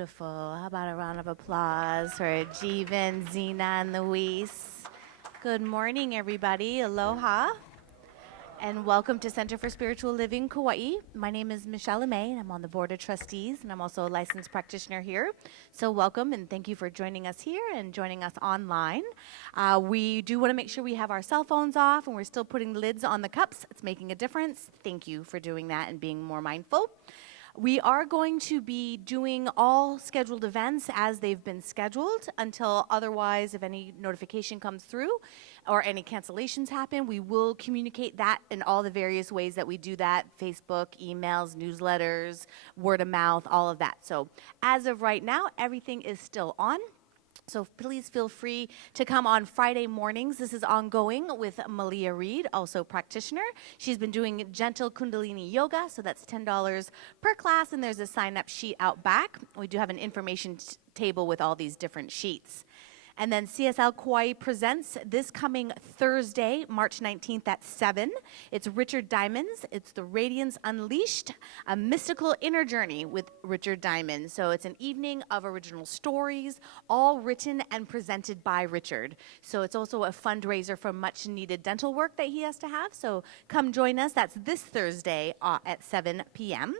Beautiful. How about a round of applause for Jeevan, Zena, and Luis? Good morning, everybody. Aloha. And welcome to Center for Spiritual Living, Kauai. My name is Michelle LeMay, and I'm on the Board of Trustees, and I'm also a licensed practitioner here. So welcome, and thank you for joining us here and joining us online. We do want to make sure we have our cell phones off, and we're still putting lids on the cups. It's making a difference. Thank you for doing that and being more mindful. We are going to be doing all scheduled events as they've been scheduled until otherwise, if any notification comes through or any cancellations happen, we will communicate that in all the various ways that we do that: Facebook, emails, newsletters, word of mouth, all of that. So as of right now, everything is still on. So please feel free to come on Friday mornings. This is ongoing with Malia Reed, also practitioner. She's been doing gentle Kundalini yoga, so that's $10 per class, and there's a sign-up sheet out back. We do have an information table with all these different sheets. And then CSL Kauai presents this coming Thursday, March 19th at 7. It's Richard Diamonds. It's The Radiance Unleashed, a mystical inner journey with Richard Diamond. So it's an evening of original stories, all written and presented by Richard. So it's also a fundraiser for much needed dental work that he has to have. So come join us. That's this Thursday at 7 p.m.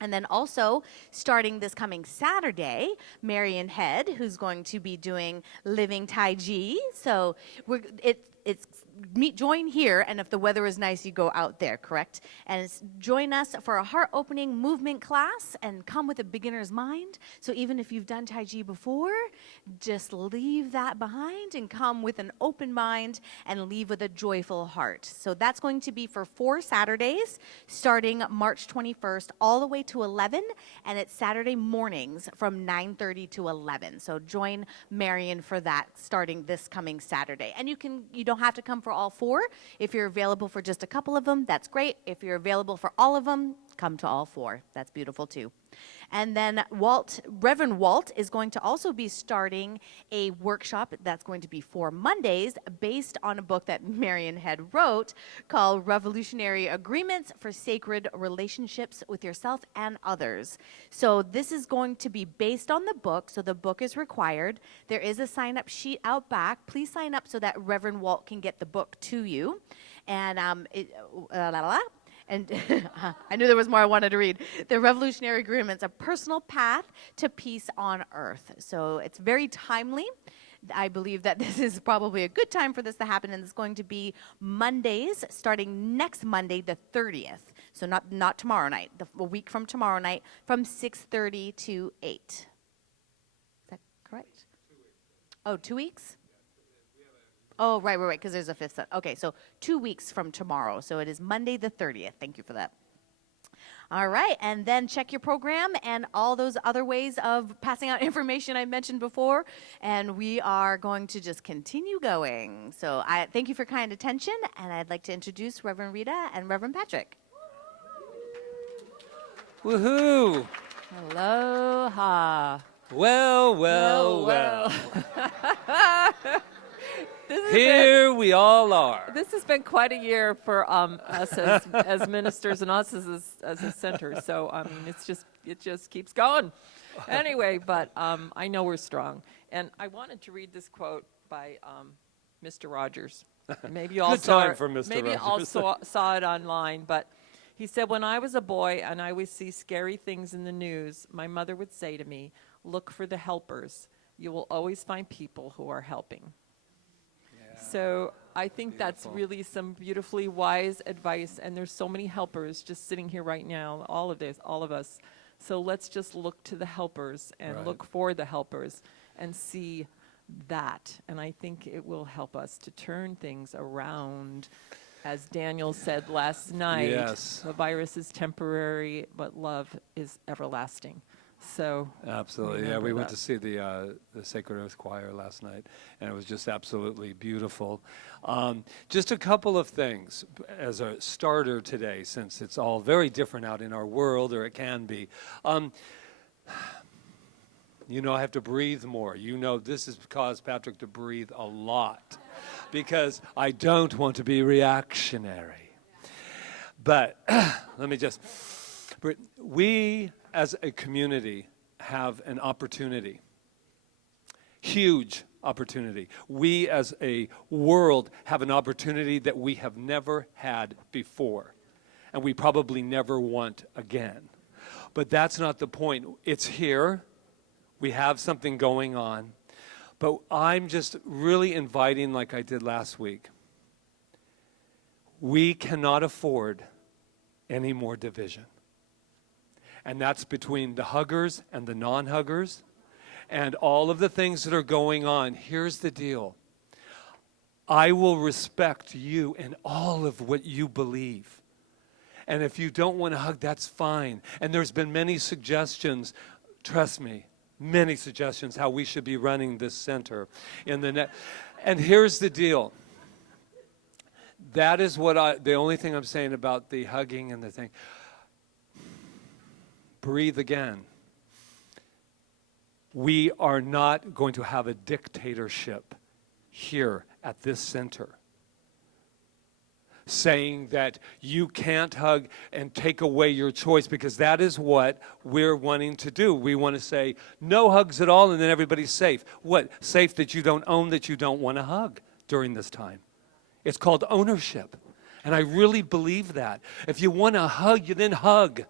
And then also, starting this coming Saturday, Marion Head, who's going to be doing Living Tai Chi. So join here, and if the weather is nice, you go out there, correct? And join us for a heart-opening movement class, and come with a beginner's mind. So even if you've done Tai Chi before, just leave that behind and come with an open mind and leave with a joyful heart. So that's going to be for 4 Saturdays, starting March 21st all the way to 11, and it's Saturday mornings from 9:30 to 11. So join Marion for that, starting this coming Saturday. And you don't have to come for all 4. If you're available for just a couple of them, that's great. If you're available for all of them, come to all 4. That's beautiful too. And then Reverend Walt is going to also be starting a workshop that's going to be 4 Mondays based on a book that Marion had wrote called Revolutionary Agreements for Sacred Relationships with Yourself and Others. So this is going to be based on the book, so the book is required. There is a sign-up sheet out back. Please sign up so that Reverend Walt can get the book to you. And And I knew there was more I wanted to read. The Revolutionary Agreements, a personal path to peace on earth. So it's very timely. I believe that this is probably a good time for this to happen, and it's going to be Mondays, starting next Monday, the 30th. So not tomorrow night, a week from tomorrow night, from 6:30 to 8. Is that correct? 2 weeks. Oh, 2 weeks? Oh, right, because there's a 5th set. Okay, so 2 weeks from tomorrow. So it is Monday the 30th. Thank you for that. All right, and then check your program and all those other ways of passing out information I mentioned before, and we are going to just continue going. So I thank you for kind attention, and I'd like to introduce Reverend Rita and Reverend Patrick. Woohoo! Aloha. Well. Here we all are. This has been quite a year for us as ministers and us as a center. So I mean, it just keeps going. Anyway, but I know we're strong. And I wanted to read this quote by Mr. Rogers. Maybe you all saw it. Maybe you all saw it online. But he said, "When I was a boy and I would see scary things in the news, my mother would say to me, 'Look for the helpers. You will always find people who are helping.'" So I think that's really some beautifully wise advice, and there's so many helpers just sitting here right now, all of us. So let's just look to the helpers and look for the helpers and see that. And I think it will help us to turn things around. As Daniel said last night, the virus is temporary, but love is everlasting. So absolutely, yeah. We went to see the Sacred Earth Choir last night, and it was just absolutely beautiful. Just a couple of things as a starter today, since it's all very different out in our world, or it can be. I have to breathe more. This has caused Patrick to breathe a lot because I don't want to be reactionary. But let me just. We, as a community, have an opportunity. Huge opportunity. We as a world have an opportunity that we have never had before, and we probably never want again. But that's not the point. It's here. We have something going on. But I'm just really inviting, like I did last week, we cannot afford any more division. And that's between the huggers and the non-huggers and all of the things that are going on. Here's the deal. I will respect you in all of what you believe. And if you don't want to hug, that's fine. And there's been many suggestions, trust me, many suggestions how we should be running this center in the and here's the deal. That is what the only thing I'm saying about the hugging and the thing. Breathe again. We are not going to have a dictatorship here at this center saying that you can't hug and take away your choice, because that is what we're wanting to do. We want to say no hugs at all and then everybody's safe. What? Safe that you don't own that you don't want to hug during this time. It's called ownership. And I really believe that. If you want to hug, you then hug.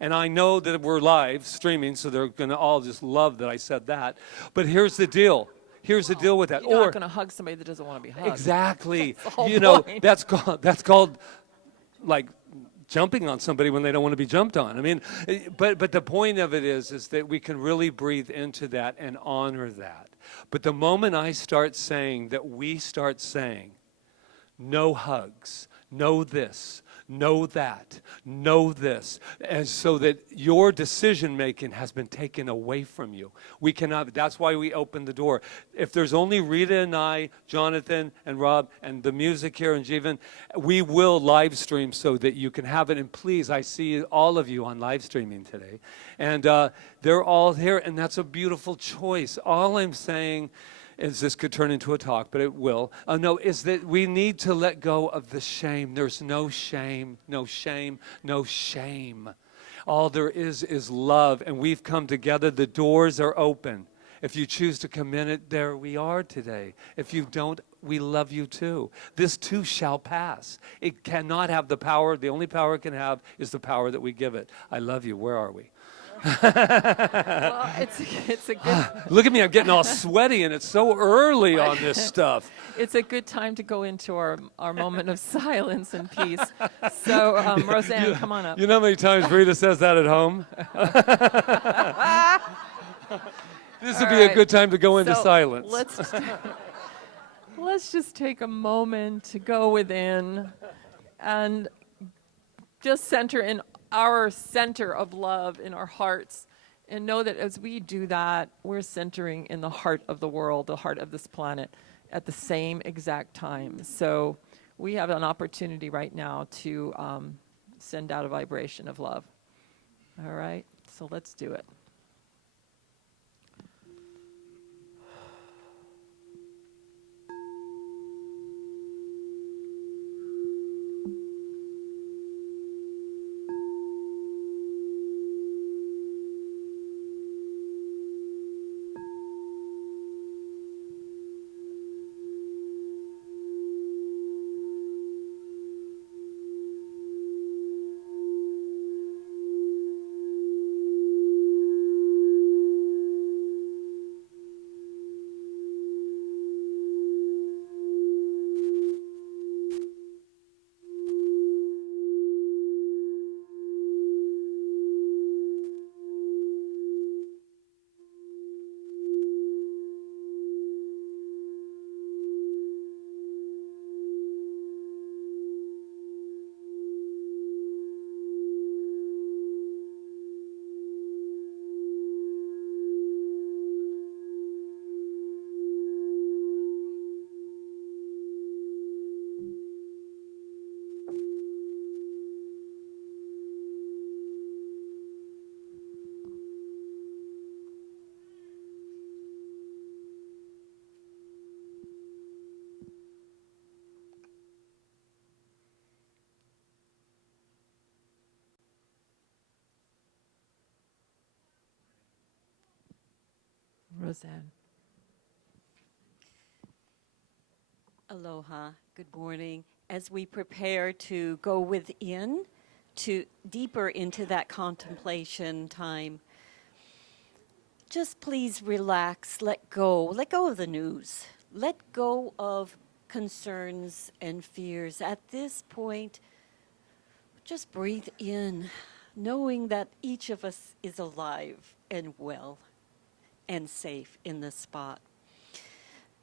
And I know that we're live streaming, so they're going to all just love that I said that. But here's the deal. Here's the deal with that. You're not going to hug somebody that doesn't want to be hugged. Exactly. That's the whole you know, point. that's called like jumping on somebody when they don't want to be jumped on. I mean, but the point of it is that we can really breathe into that and honor that. But the moment I start saying that, we start saying, no hugs, no this, no that, no this, and so that your decision making has been taken away from you. We cannot, that's why we opened the door. If there's only Rita and I, Jonathan and Rob, and the music here and Jeevan, we will live stream so that you can have it. And please, I see all of you on live streaming today. And they're all here, and that's a beautiful choice. All I'm saying is, this could turn into a talk, but it will. No, is that we need to let go of the shame. There's no shame, no shame, no shame. All there is love, and we've come together. The doors are open. If you choose to come in, there we are today. If you don't, we love you too. This too shall pass. It cannot have the power. The only power it can have is the power that we give it. I love you. Where are we? Well, it's a good. Look at me, I'm getting all sweaty, and it's so early on this stuff. It's a good time to go into our moment of silence and peace. So, Roseanne, come on up. You know how many times Rita says that at home? This would be a good time to go into So silence. Let's just take a moment to go within and just center in our center of love in our hearts, and know that as we do that, we're centering in the heart of the world, the heart of this planet, at the same exact time. So we have an opportunity right now to send out a vibration of love. All right? So let's do it. Roseanne. Aloha, good morning. As we prepare to go within, to deeper into that contemplation time, just please relax, let go of the news, let go of concerns and fears. At this point, just breathe in, knowing that each of us is alive and well and safe in this spot.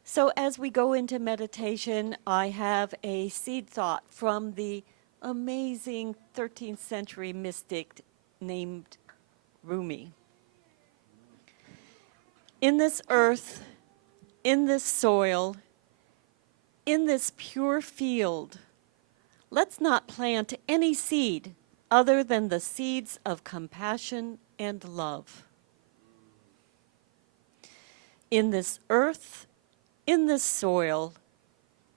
So as we go into meditation, I have a seed thought from the amazing 13th century mystic named Rumi. In this earth, in this soil, in this pure field, let's not plant any seed other than the seeds of compassion and love. In this earth, in this soil,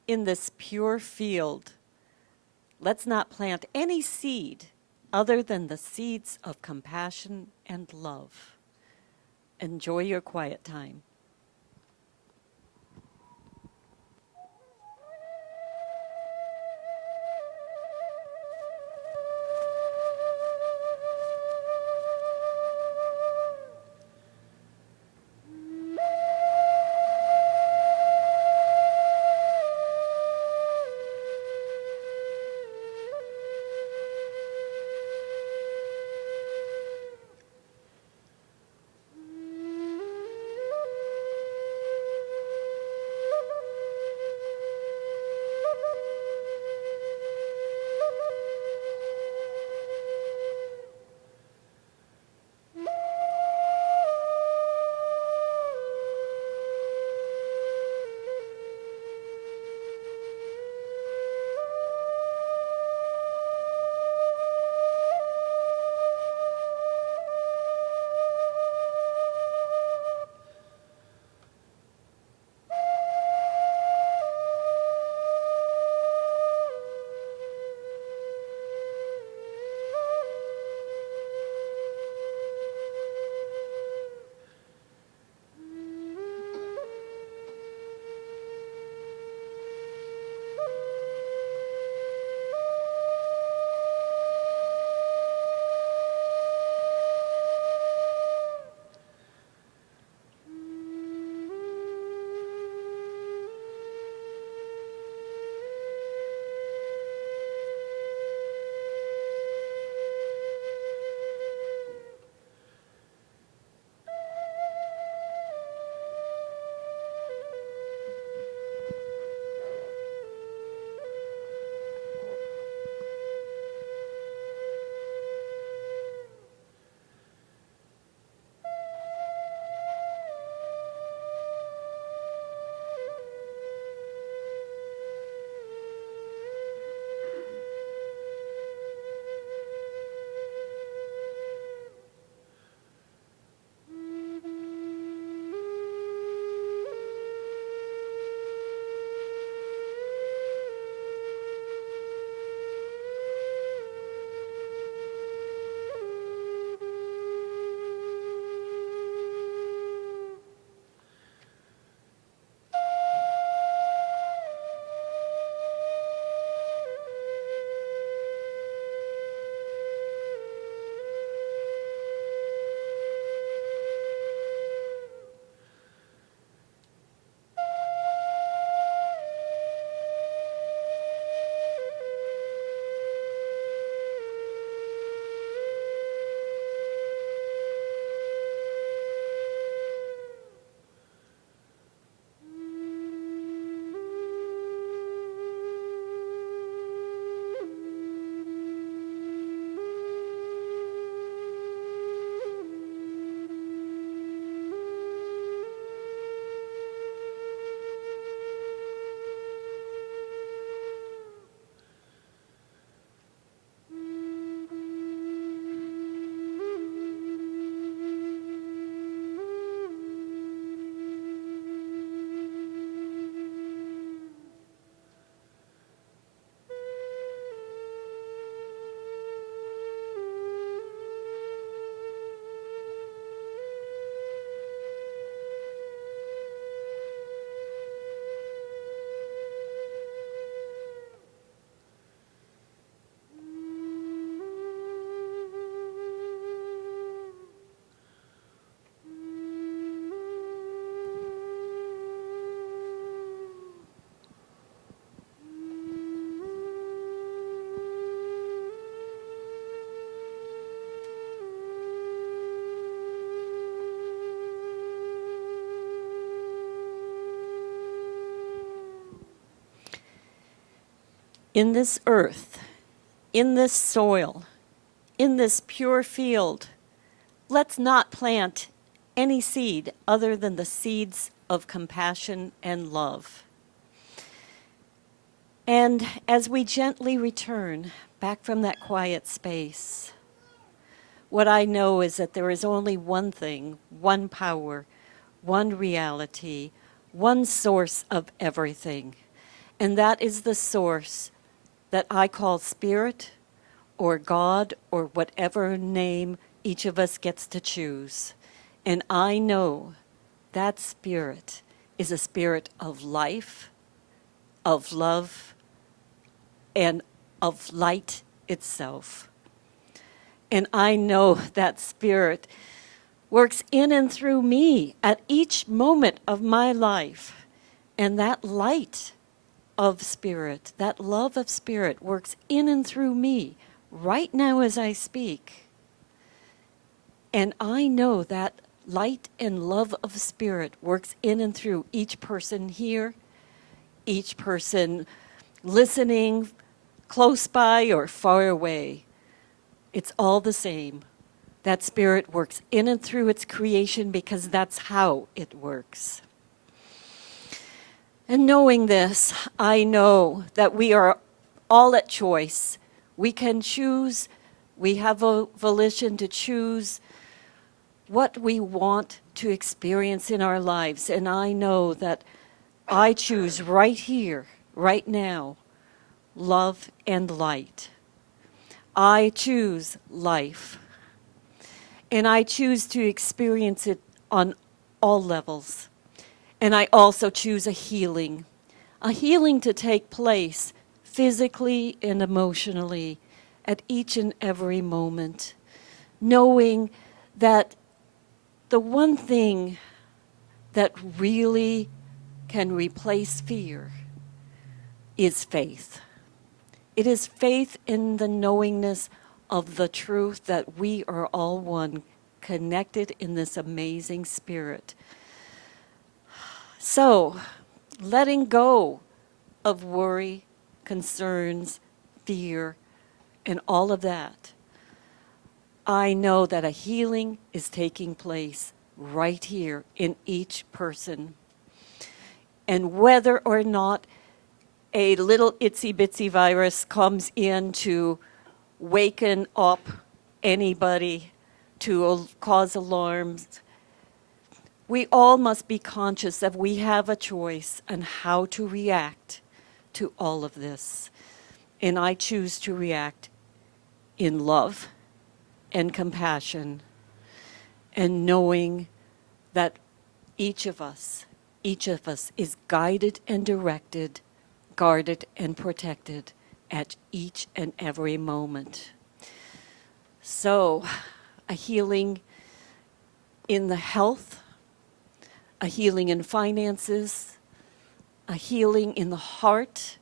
in this pure field, let's not plant any seed other than the seeds of compassion and love. Enjoy your quiet time. in this earth, in this soil, in this pure field, let's not plant any seed other than the seeds of compassion and love. And as we gently return back from that quiet space, what I know is that there is only one thing, one power, one reality, one source of everything. And that is the source that I call Spirit or God or whatever name each of us gets to choose. And I know that Spirit is a spirit of life, of love, and of light itself. And I know that Spirit works in and through me at each moment of my life. And that light of Spirit, that love of Spirit works in and through me right now as I speak. And I know that light and love of Spirit works in and through each person here, each person listening close by or far away. It's all the same. That Spirit works in and through its creation because that's how it works. And knowing this, I know that we are all at choice. We can choose, we have a volition to choose what we want to experience in our lives. And I know that I choose right here, right now, love and light. I choose life. And I choose to experience it on all levels. And I also choose a healing to take place physically and emotionally at each and every moment, knowing that the one thing that really can replace fear is faith. It is faith in the knowingness of the truth that we are all one, connected in this amazing Spirit. So, letting go of worry, concerns, fear, and all of that, I know that a healing is taking place right here in each person. And whether or not a little itsy-bitsy virus comes in to waken up anybody, to cause alarms, we all must be conscious that we have a choice on how to react to all of this. And I choose to react in love and compassion, and knowing that each of us is guided and directed, guarded and protected at each and every moment. So, a healing in the health, a healing in finances, a healing in the heart,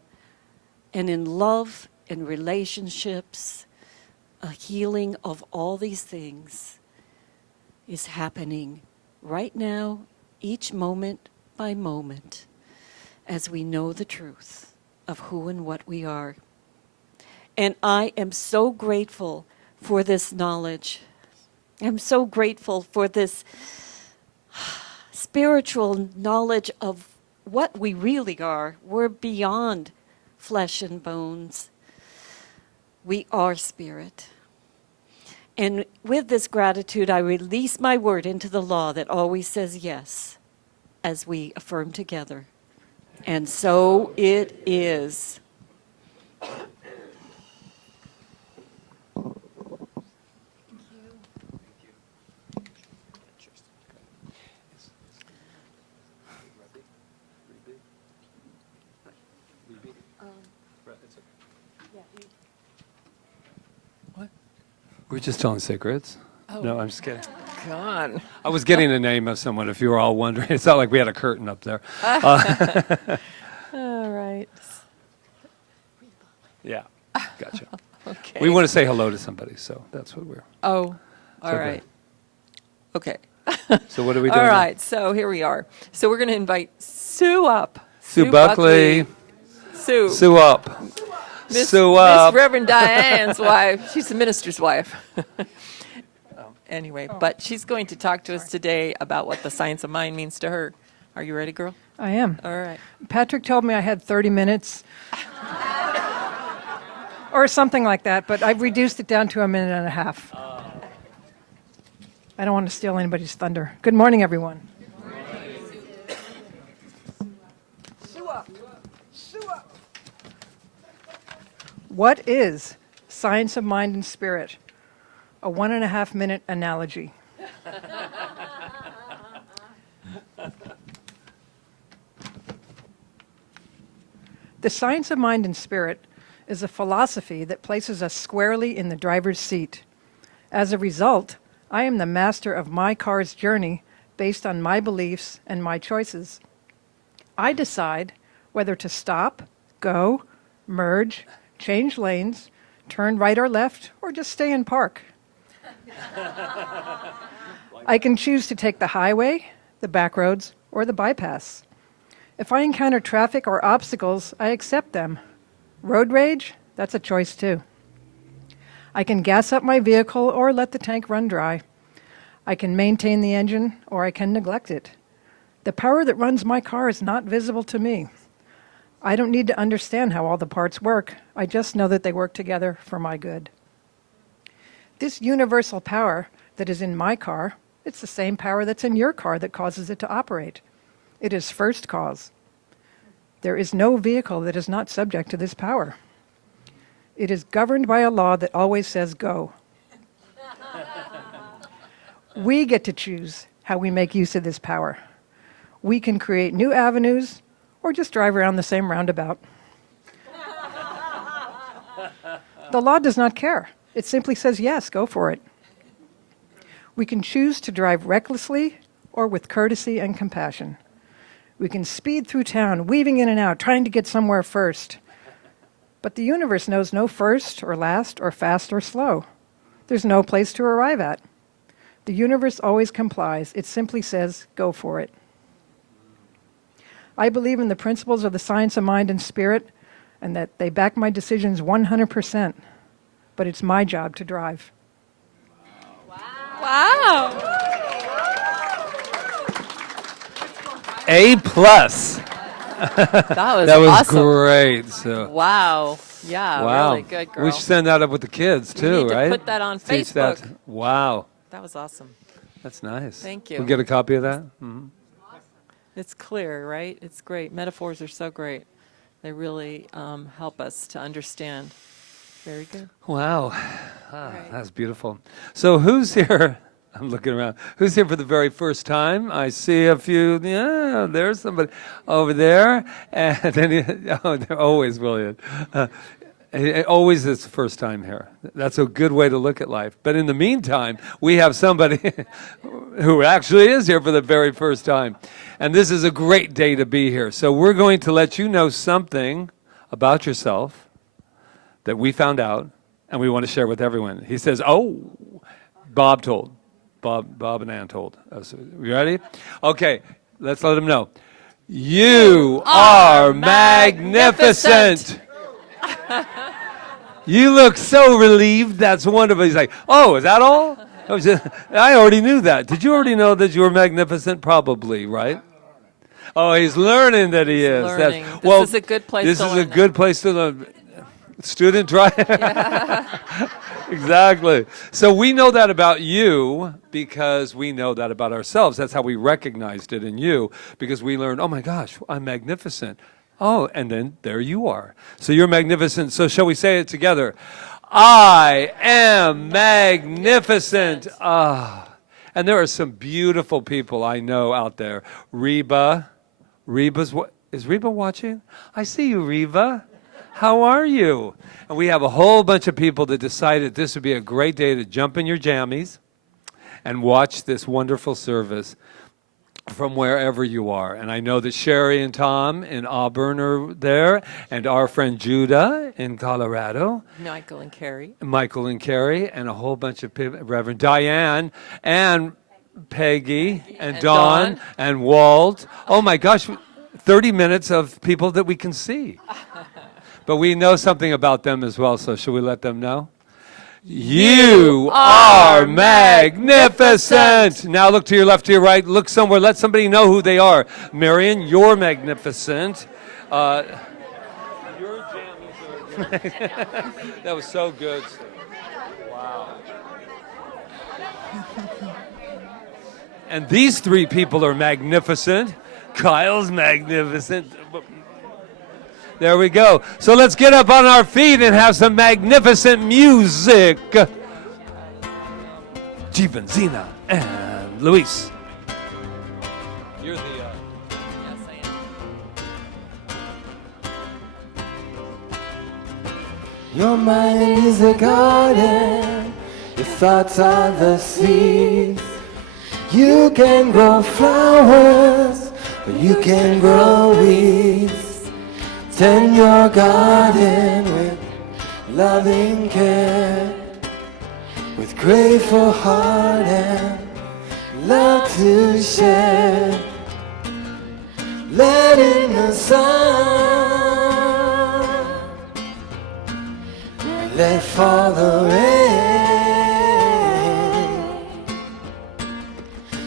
and in love and relationships, a healing of all these things is happening right now, each moment by moment, as we know the truth of who and what we are. And I am so grateful for this knowledge. I'm so grateful for this spiritual knowledge of what we really are. We're beyond flesh and bones. We are spirit. And with this gratitude, I release my word into the law that always says yes, as we affirm together. And so it is. We're just telling secrets. Oh. No, I'm just kidding. God. I was getting the name of someone, if you were all wondering. It's not like we had a curtain up there. All right. Yeah, gotcha. Okay. We want to say hello to somebody, so that's what we're... Oh, all okay. right. Okay. So what are we doing All now? right. So here we are. So we're going to invite Sue up. Sue Buckley. Sue. Sue up. Miss So, Reverend Diane's wife. She's the minister's wife. Anyway, but she's going to talk to us today about what the science of mind means to her. Are you ready, girl? I am. All right. Patrick told me I had 30 minutes. Or something like that, but I've reduced it down to a minute and a half. I don't want to steal anybody's thunder. Good morning, everyone. What is science of mind and spirit? A 1.5 minute analogy. The science of mind and spirit is a philosophy that places us squarely in the driver's seat. As a result, I am the master of my car's journey based on my beliefs and my choices. I decide whether to stop, go, merge, change lanes, turn right or left, or just stay in park. I can choose to take the highway, the back roads, or the bypass. If I encounter traffic or obstacles, I accept them. Road rage, that's a choice too. I can gas up my vehicle or let the tank run dry. I can maintain the engine or I can neglect it. The power that runs my car is not visible to me. I don't need to understand how all the parts work. I just know that they work together for my good. This universal power that is in my car, it's the same power that's in your car that causes it to operate. It is first cause. There is no vehicle that is not subject to this power. It is governed by a law that always says go. We get to choose how we make use of this power. We can create new avenues or just drive around the same roundabout. The law does not care. It simply says, yes, go for it. We can choose to drive recklessly or with courtesy and compassion. We can speed through town, weaving in and out, trying to get somewhere first. But the universe knows no first or last or fast or slow. There's no place to arrive at. The universe always complies. It simply says, go for it. I believe in the principles of the science of mind and spirit, and that they back my decisions 100%. But it's my job to drive. Wow. A plus. That was awesome. Great. So. Wow. Yeah, Wow. really good, girl. We should send that up with the kids We too, need to right? put that on Teach that. Facebook. Wow. That was awesome. That's nice. Thank you. We'll get a copy of that. Mm-hmm. It's clear, right? It's great. Metaphors are so great. They really help us to understand. Very good. Wow. Right. That's beautiful. So who's here? I'm looking around. Who's here for the very first time? I see a few. Yeah, there's somebody over there. And then, they're always brilliant. It always is the first time here. That's a good way to look at life. But in the meantime, we have somebody who actually is here for the very first time. And this is a great day to be here. So we're going to let you know something about yourself that we found out, and we want to share with everyone. He says, Bob told. Bob and Ann told us. You ready? Okay, let's let him know. You are magnificent. You look so relieved. That's wonderful. He's like, is that all? I already knew that. Did you already know that you were magnificent? Probably, right? Oh, he's learning that he is. Learning. This is a good place to learn. This is a good place to learn. Student drive. Exactly. So we know that about you because we know that about ourselves. That's how we recognized it in you, because we learned, oh my gosh, I'm magnificent. Oh, and then there you are. So you're magnificent. So shall we say it together? I am magnificent. And there are some beautiful people I know out there. Is Reba watching? I see you, Reba. How are you? And we have a whole bunch of people that decided this would be a great day to jump in your jammies and watch this wonderful service from wherever you are. And I know that Sherry and Tom in Auburn are there, and our friend Judah in Colorado. Michael and Carrie, and a whole bunch of people, Reverend Diane and Peggy and Dawn and Walt. Oh my gosh, 30 minutes of people that we can see. But we know something about them as well, so should we let them know? You are magnificent. Now look to your left, to your right. Look somewhere. Let somebody know who they are. Marion, you're magnificent. Your jammies. That was so good. Wow. And these three people are magnificent. Kyle's magnificent. There we go. So let's get up on our feet and have some magnificent music. Jeevan, Zena, and Luis. You're the... Yes, I am. Your mind is a garden, your thoughts are the seeds. You can grow flowers, or you can grow weeds. Tend your garden with loving care, with grateful heart and love to share. Let in the sun, let fall the rain.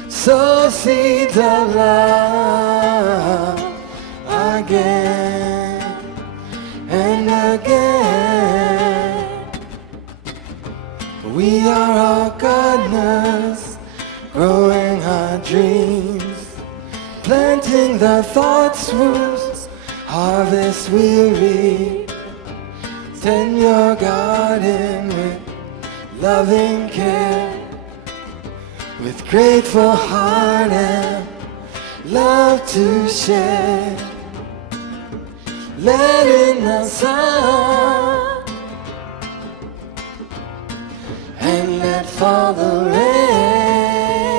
Sow seeds of love again and again. We are all gardeners, growing our dreams, planting the thoughts roots, harvest we reap. Tend your garden with loving care, with grateful heart and love to share. Let in the sun and let fall the rain.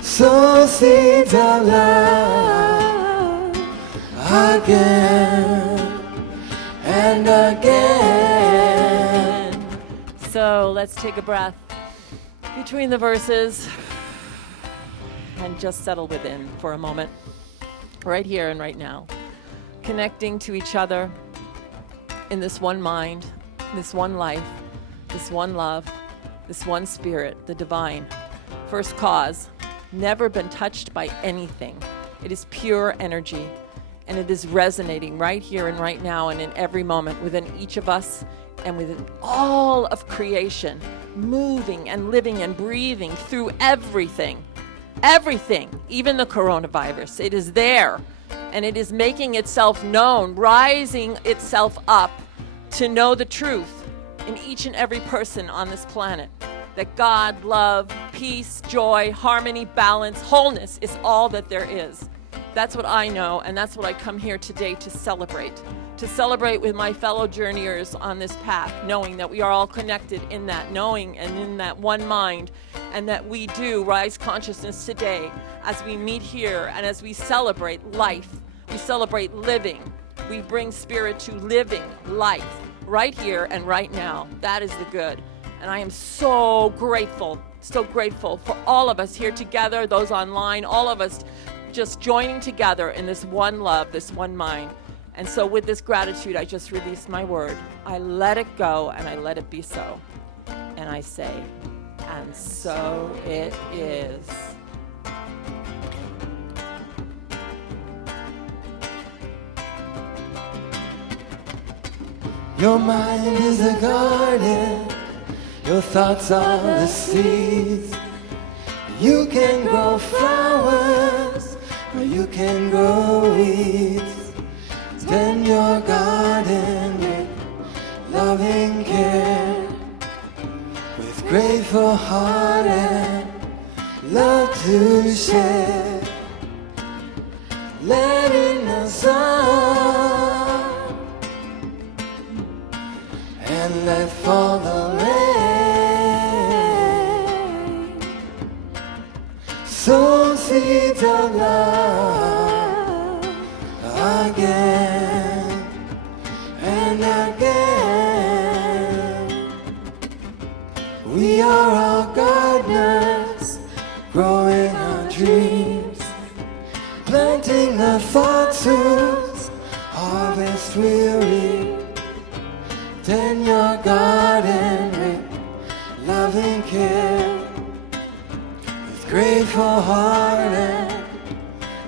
Sow seeds of love again and again. So let's take a breath between the verses and just settle within for a moment. Right here and right now, connecting to each other in this one mind, this one life, this one love, this one spirit, the divine. First cause, never been touched by anything. It is pure energy, and it is resonating right here and right now and in every moment within each of us and within all of creation, moving and living and breathing through everything. Everything, even the coronavirus, it is there, and it is making itself known, rising itself up to know the truth in each and every person on this planet, that God, love, peace, joy, harmony, balance, wholeness is all that there is. That's what I know, and that's what I come here today to celebrate with my fellow journeyers on this path, knowing that we are all connected in that knowing and in that one mind, and that we do rise consciousness today as we meet here and as we celebrate life, we celebrate living, we bring spirit to living life right here and right now. That is the good. And I am so grateful for all of us here together, those online, all of us just joining together in this one love, this one mind. And so with this gratitude, I just release my word. I let it go and I let it be so. And I say, and so it is. Your mind is a garden, your thoughts are the seeds. You can grow flowers, or you can grow weeds. Tend your garden with loving care, with grateful heart and love to share. Let in the sun and let fall the rain. Sow seeds of love again and again. We are all gardeners, growing our dreams, planting the thoughts roots, once weary, tend your garden with loving care, with grateful heart and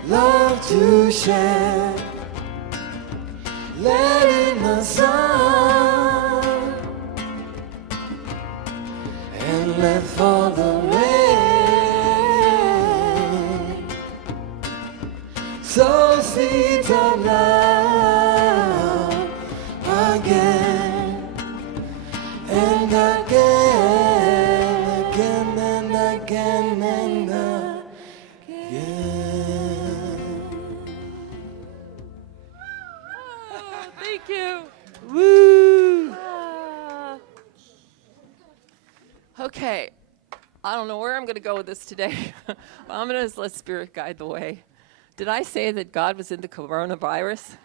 love to share. Let in the sun and let fall the rain. Sow seeds of love again and again, again and again and again. Oh, thank you. Woo! Okay, I don't know where I'm going to go with this today. But I'm going to let Spirit guide the way. Did I say that God was into coronavirus?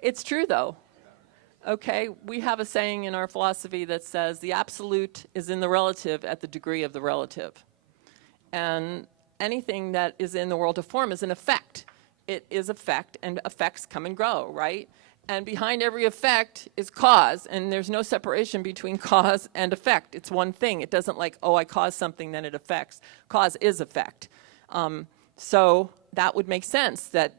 It's true, though. Okay, we have a saying in our philosophy that says the absolute is in the relative at the degree of the relative. And anything that is in the world of form is an effect. It is effect, and effects come and go, right? And behind every effect is cause, and there's no separation between cause and effect. It's one thing. It doesn't like, oh, I caused something, then it affects. Cause is effect. So that would make sense that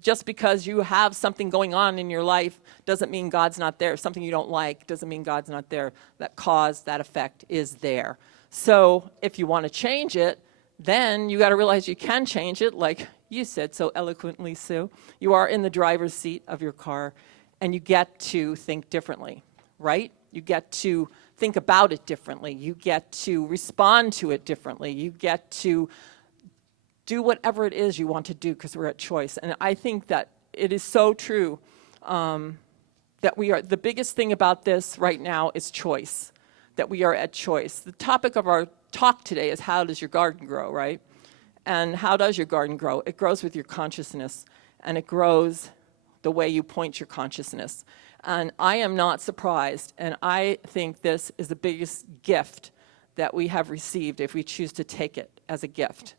just because you have something going on in your life doesn't mean God's not there. Something you don't like doesn't mean God's not there. That cause, that effect is there. So if you want to change it, then you got to realize you can change it, like you said so eloquently, Sue. You are in the driver's seat of your car, and you get to think differently, right? You get to think about it differently. You get to respond to it differently. You get to do whatever it is you want to do because we're at choice. And I think that it is so true that we are, the biggest thing about this right now is choice, that we are at choice. The topic of our talk today is how does your garden grow, right? And how does your garden grow? It grows with your consciousness, and it grows the way you point your consciousness. And I am not surprised, and I think this is the biggest gift that we have received if we choose to take it as a gift,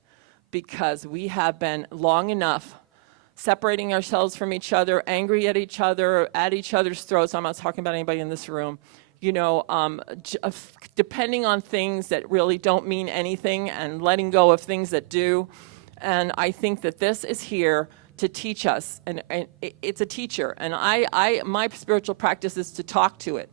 because we have been long enough separating ourselves from each other, angry at each other's throats. I'm not talking about anybody in this room. You know, depending on things that really don't mean anything and letting go of things that do. And I think that this is here to teach us, and it's a teacher. And my spiritual practice is to talk to it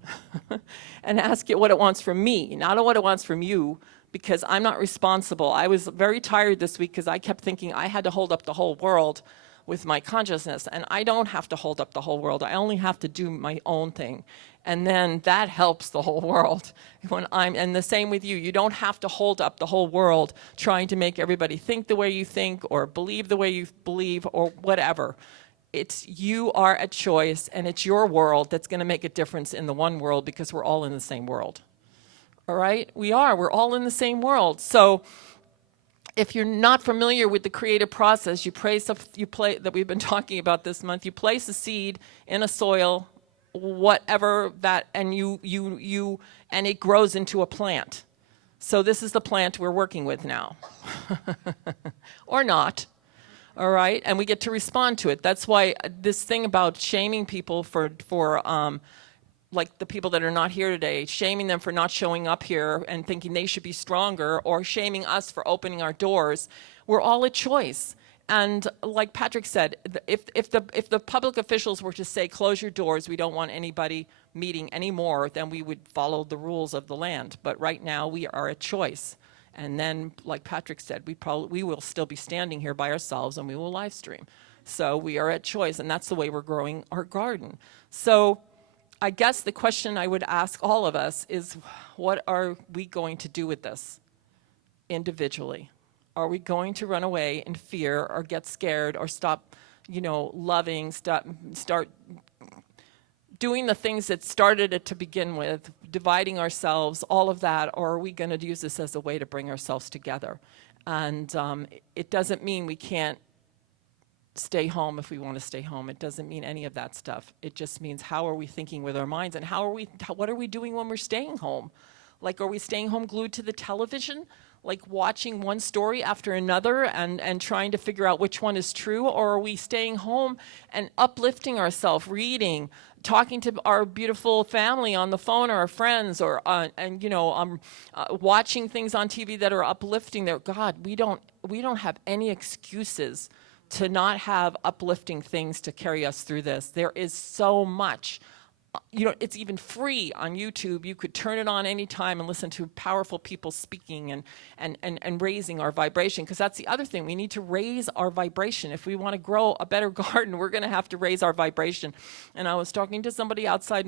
and ask it what it wants from me, not what it wants from you, because I'm not responsible. I was very tired this week because I kept thinking I had to hold up the whole world with my consciousness, and I don't have to hold up the whole world. I only have to do my own thing. And then that helps the whole world. And the same with you. You don't have to hold up the whole world trying to make everybody think the way you think or believe the way you believe or whatever. It's you are at choice, and it's your world that's going to make a difference in the one world because we're all in the same world. All right? We are. We're all in the same world. So if you're not familiar with the creative process, that we've been talking about this month, you place a seed in a soil, whatever that, and and it grows into a plant. So this is the plant we're working with now. Or not. All right? And we get to respond to it. That's why this thing about shaming people for like the people that are not here today, shaming them for not showing up here and thinking they should be stronger, or shaming us for opening our doors, we're all at choice. And like Patrick said, if the public officials were to say, close your doors, we don't want anybody meeting anymore, then we would follow the rules of the land. But right now, we are at choice. And then, like Patrick said, we will still be standing here by ourselves, and we will live stream. So we are at choice, and that's the way we're growing our garden. So I guess the question I would ask all of us is, what are we going to do with this individually? Are we going to run away in fear or get scared or stop, loving, start doing the things that started it to begin with, dividing ourselves, all of that, or are we going to use this as a way to bring ourselves together? And it doesn't mean we can't stay home if we want to stay home. It doesn't mean any of that stuff. It just means how are we thinking with our minds, and what are we doing when we're staying home? Like, are we staying home glued to the television? like watching one story after another and trying to figure out which one is true? Or are we staying home and uplifting ourselves, reading, talking to our beautiful family on the phone or our friends, or watching things on TV that are uplifting? God, we don't have any excuses to not have uplifting things to carry us through this. There is so much. It's even free on YouTube. You could turn it on anytime and listen to powerful people speaking and raising our vibration, because that's the other thing. We need to raise our vibration. If we want to grow a better garden, we're going to have to raise our vibration. And I was talking to somebody outside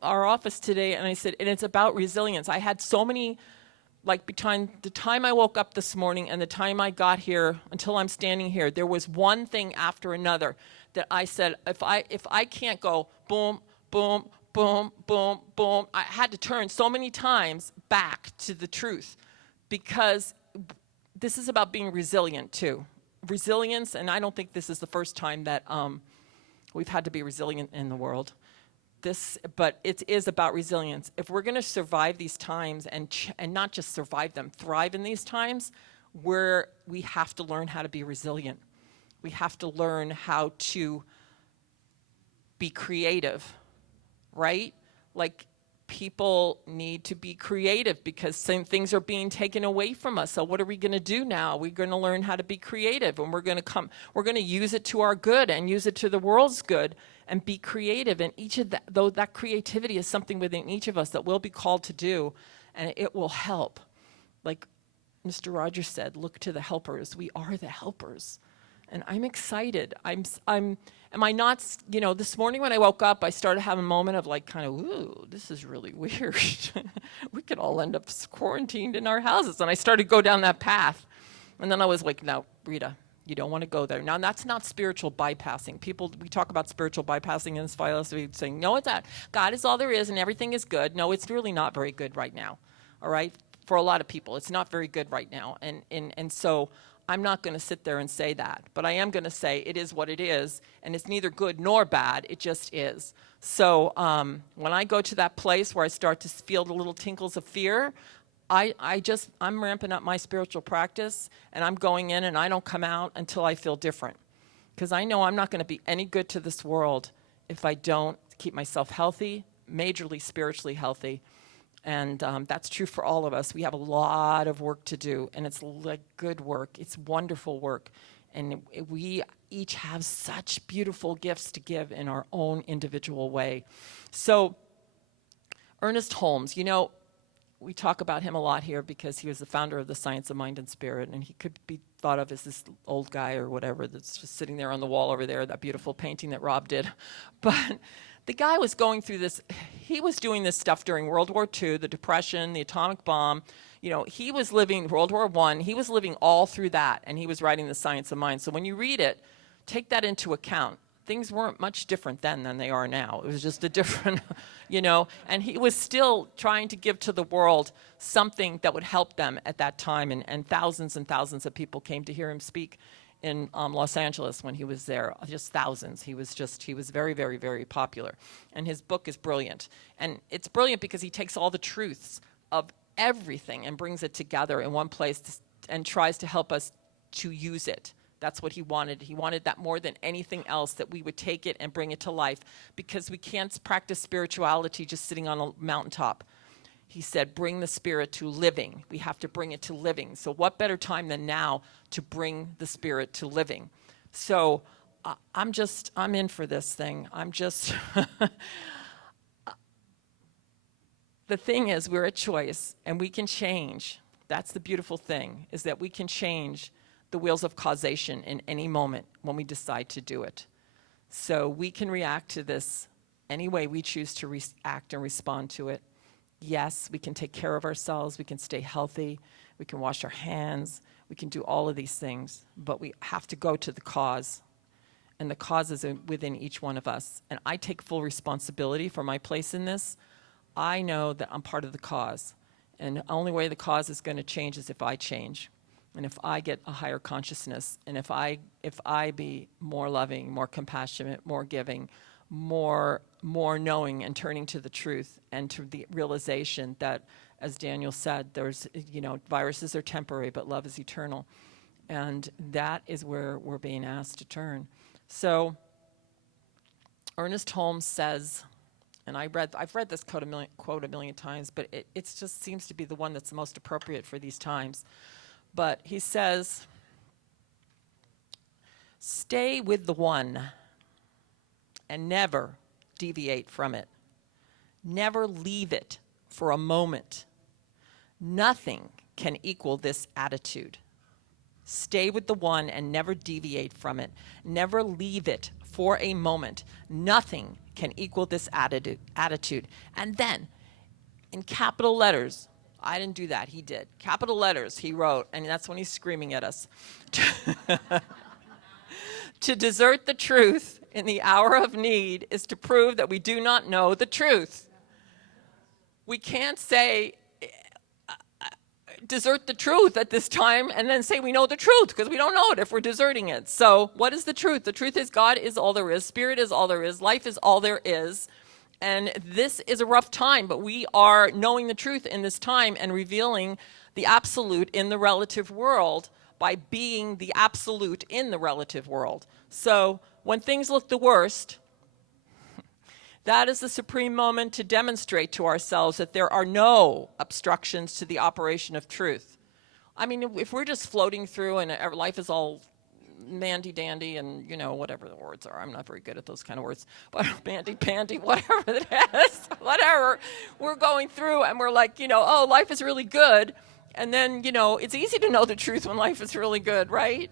our office today, and I said, and it's about resilience. I had so many, like between the time I woke up this morning and the time I got here until I'm standing here, there was one thing after another that I said, if I can't go boom, boom, boom, boom, boom. I had to turn so many times back to the truth, because this is about being resilient too. Resilience, and I don't think this is the first time that we've had to be resilient in the world. But it is about resilience. If we're going to survive these times and not just survive them, thrive in these times, we have to learn how to be resilient. We have to learn how to be creative. Right? Like, people need to be creative because some things are being taken away from us. So what are we going to do now? We're going to learn how to be creative, and we're going to use it to our good and use it to the world's good and be creative. And each of that creativity is something within each of us that we'll be called to do, and it will help. Like Mr. Rogers said, look to the helpers. We are the helpers. And I'm excited. Am I not, this morning when I woke up, I started having a moment of like kind of, ooh, this is really weird. We could all end up quarantined in our houses. And I started to go down that path. And then I was like, no, Rita, you don't want to go there. Now, that's not spiritual bypassing. We talk about spiritual bypassing in this philosophy, saying, no, it's not. God is all there is and everything is good. No, it's really not very good right now. All right? For a lot of people, it's not very good right now. And so I'm not going to sit there and say that, but I am going to say it is what it is, and it's neither good nor bad, it just is. So when I go to that place where I start to feel the little tinkles of fear, I'm ramping up my spiritual practice, and I'm going in, and I don't come out until I feel different, because I know I'm not going to be any good to this world if I don't keep myself healthy, majorly spiritually healthy. And that's true for all of us. We have a lot of work to do, and it's like good work. It's wonderful work. And we each have such beautiful gifts to give in our own individual way. So Ernest Holmes, we talk about him a lot here because he was the founder of the Science of Mind and Spirit, and he could be thought of as this old guy or whatever that's just sitting there on the wall over there, that beautiful painting that Rob did. But the guy was going through this. He was doing this stuff during World War II, the Depression, the atomic bomb. He was living World War I. He was living all through that, and he was writing The Science of Mind. So when you read it, take that into account. Things weren't much different then than they are now. It was just a different, and he was still trying to give to the world something that would help them at that time. And thousands of people came to hear him speak in Los Angeles when he was there, just thousands. He was very, very, very popular. And his book is brilliant. And it's brilliant because he takes all the truths of everything and brings it together in one place and tries to help us to use it. That's what he wanted. He wanted that more than anything else, that we would take it and bring it to life, because we can't practice spirituality just sitting on a mountaintop. He said, bring the spirit to living. We have to bring it to living. So what better time than now to bring the spirit to living? So I'm in for this thing. The thing is, we're a choice, and we can change. That's the beautiful thing, is that we can change the wheels of causation in any moment when we decide to do it. So we can react to this any way we choose to react and respond to it. Yes, we can take care of ourselves, we can stay healthy, we can wash our hands, we can do all of these things, but we have to go to the cause, and the cause is within each one of us. And I take full responsibility for my place in this. I know that I'm part of the cause, and the only way the cause is going to change is if I change, and if I get a higher consciousness, and if I be more loving, more compassionate, more giving, more knowing and turning to the truth and to the realization that, as Daniel said, there's, viruses are temporary, but love is eternal. And that is where we're being asked to turn. So Ernest Holmes says, and I've read this quote a million times, but it just seems to be the one that's the most appropriate for these times. But he says, stay with the one and never deviate from it. Never leave it for a moment. Nothing can equal this attitude. Stay with the one and never deviate from it. Never leave it for a moment. Nothing can equal this attitude. And then, in capital letters, I didn't do that, he did. Capital letters, he wrote, and that's when he's screaming at us. To desert the truth in the hour of need is to prove that we do not know the truth. We can't say, desert the truth at this time and then say we know the truth, because we don't know it if we're deserting it. So what is the truth? The truth is God is all there is, spirit is all there is, life is all there is. And this is a rough time, but we are knowing the truth in this time and revealing the absolute in the relative world by being the absolute in the relative world. So when things look the worst, that is the supreme moment to demonstrate to ourselves that there are no obstructions to the operation of truth. I mean, if we're just floating through and life is all mandy-dandy and, whatever the words are. I'm not very good at those kind of words. But mandy-pandy, whatever it is, whatever. We're going through and we're like, oh, life is really good. And then, it's easy to know the truth when life is really good, right?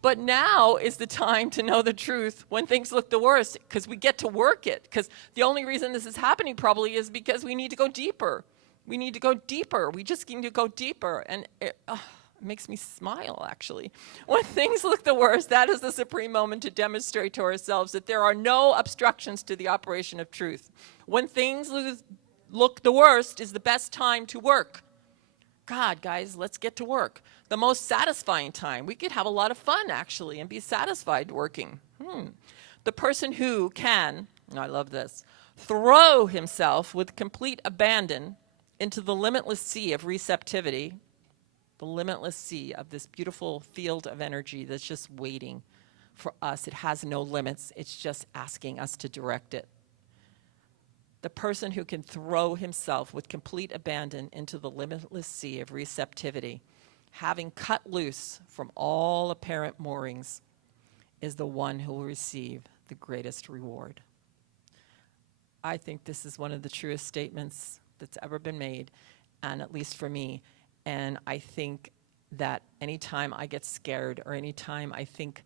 But now is the time to know the truth when things look the worst, because we get to work it. Because the only reason this is happening probably is because we need to go deeper. We need to go deeper. We just need to go deeper. And it makes me smile, actually. When things look the worst, that is the supreme moment to demonstrate to ourselves that there are no obstructions to the operation of truth. When things look the worst is the best time to work. God, guys, let's get to work. The most satisfying time. We could have a lot of fun, actually, and be satisfied working. The person who can, I love this, throw himself with complete abandon into the limitless sea of receptivity, the limitless sea of this beautiful field of energy that's just waiting for us. It has no limits. It's just asking us to direct it. The person who can throw himself with complete abandon into the limitless sea of receptivity, having cut loose from all apparent moorings, is the one who will receive the greatest reward. I think this is one of the truest statements that's ever been made, and at least for me. And I think that anytime I get scared or anytime I think,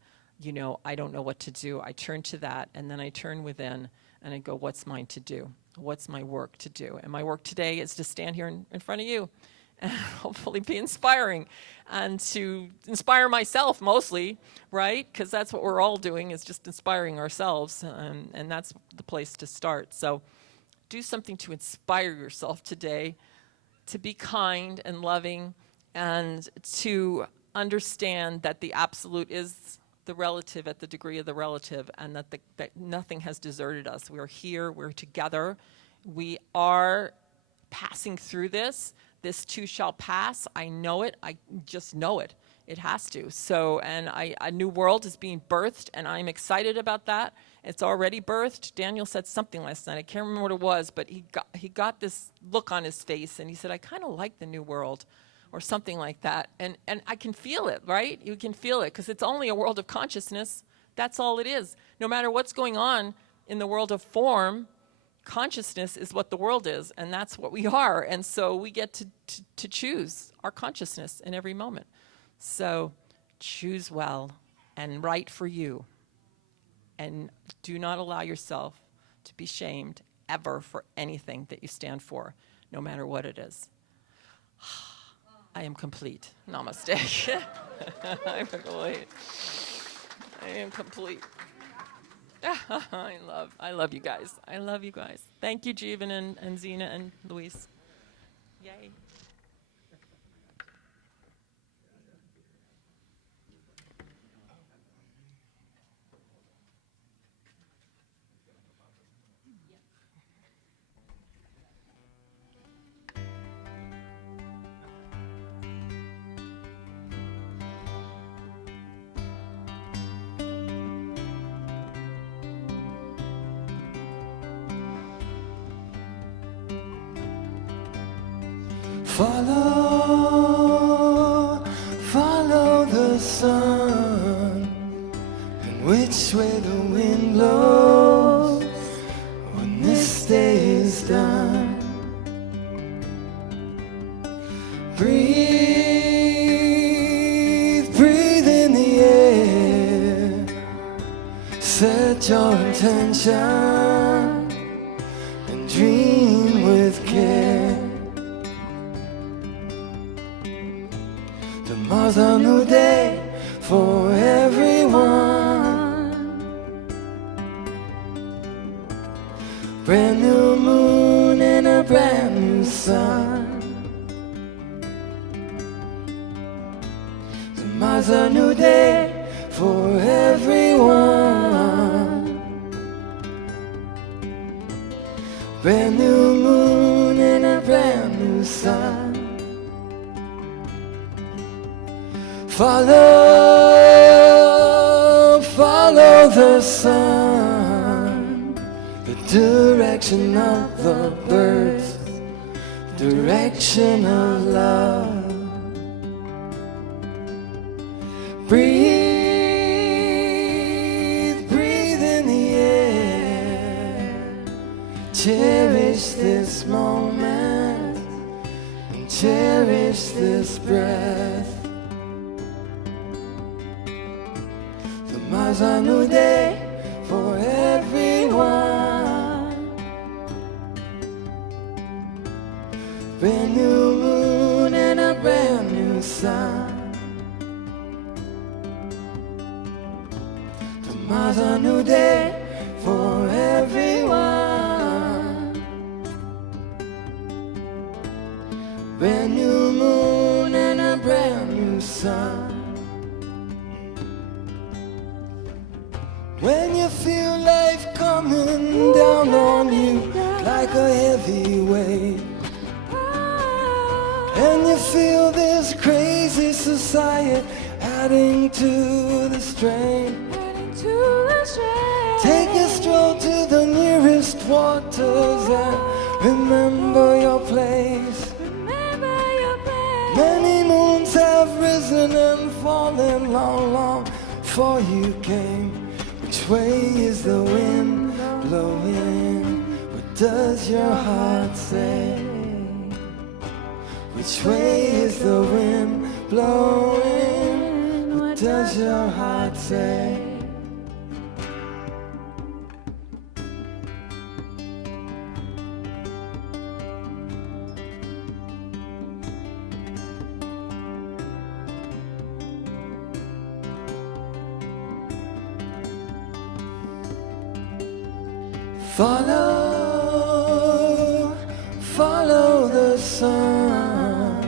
I don't know what to do, I turn to that, and then I turn within and I go, what's mine to do? What's my work to do? And my work today is to stand here in front of you and hopefully be inspiring and to inspire myself mostly, right? Because that's what we're all doing, is just inspiring ourselves, and that's the place to start. So do something to inspire yourself today, to be kind and loving, and to understand that the absolute is the relative at the degree of the relative, and that nothing has deserted us. We are here, we're together, we are passing through this. This too shall pass. I know it, I just know it. It has to. So, and a new world is being birthed, and I'm excited about that. It's already birthed. Daniel said something last night, I can't remember what it was, but he got this look on his face, and he said, I kind of like the new world, or something like that. And I can feel it, right? You can feel it, because it's only a world of consciousness. That's all it is. No matter what's going on in the world of form, consciousness is what the world is, and that's what we are. And so we get to choose our consciousness in every moment. So choose well and right for you. And do not allow yourself to be shamed ever for anything that you stand for, no matter what it is. I am complete. Namaste. I'm complete. I am complete. I love you guys. I love you guys. Thank you, Jeevan and Zena and Luis. Yay. Follow, follow the sun, and which way the wind blows when this day is done. Breathe, breathe in the air, set your intention and dream with care. Tomorrow's a new day for everyone. Brand new moon and a brand new sun. Tomorrow's a new day for everyone. Brand new moon and a brand new sun. Follow, follow the sun, the direction of the birds, direction of love. Breathe, breathe in the air, cherish this moment and cherish this breath. Tomorrow's a new day for everyone. Brand new moon and a brand new sun. Tomorrow's a new day for everyone. Brand new moon and a brand new sun. When you feel life coming down on you like a heavy weight, and you feel this crazy society adding to the strain, take a stroll to the nearest waters and remember your place. Many moons have risen and fallen long, long before you came. Which way is the wind blowing? What does your heart say? Which way is the wind blowing? What does your heart say? Follow, follow the sun,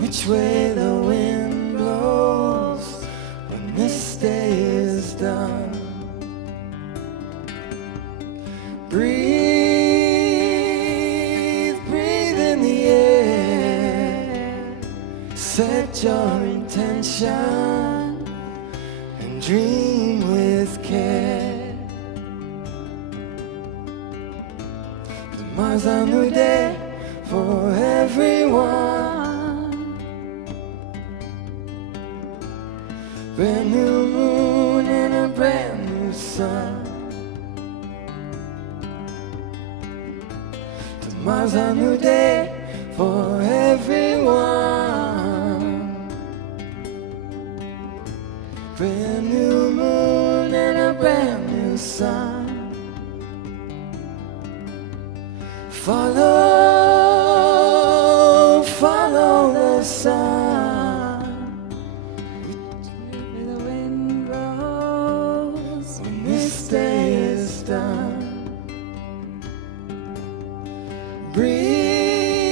which way the wind blows when this day is done. Breathe, breathe in the air, set your intention and dream with care. Tomorrow's a new day for everyone. Brand new moon and a brand new sun. Tomorrow's a new day for everyone. Brand new moon and a brand new sun. Follow, follow the sun, where the wind blows when this day is done. Breathe,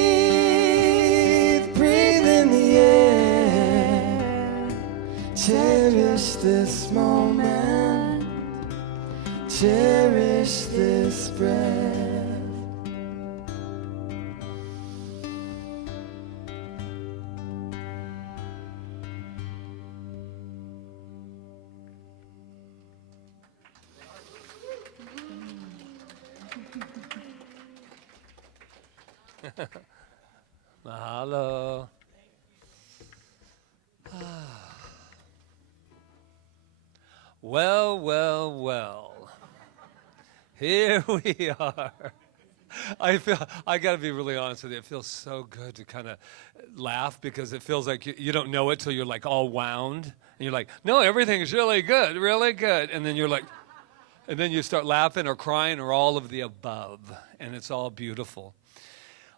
breathe in the air, cherish this moment, cherish this breath. Mahalo. Well, well, well. Here we are. I got to be really honest with you. It feels so good to kind of laugh because it feels like you don't know it till you're like all wound. And you're like, no, everything's really good, really good. And then you're like, and then you start laughing or crying or all of the above. And it's all beautiful.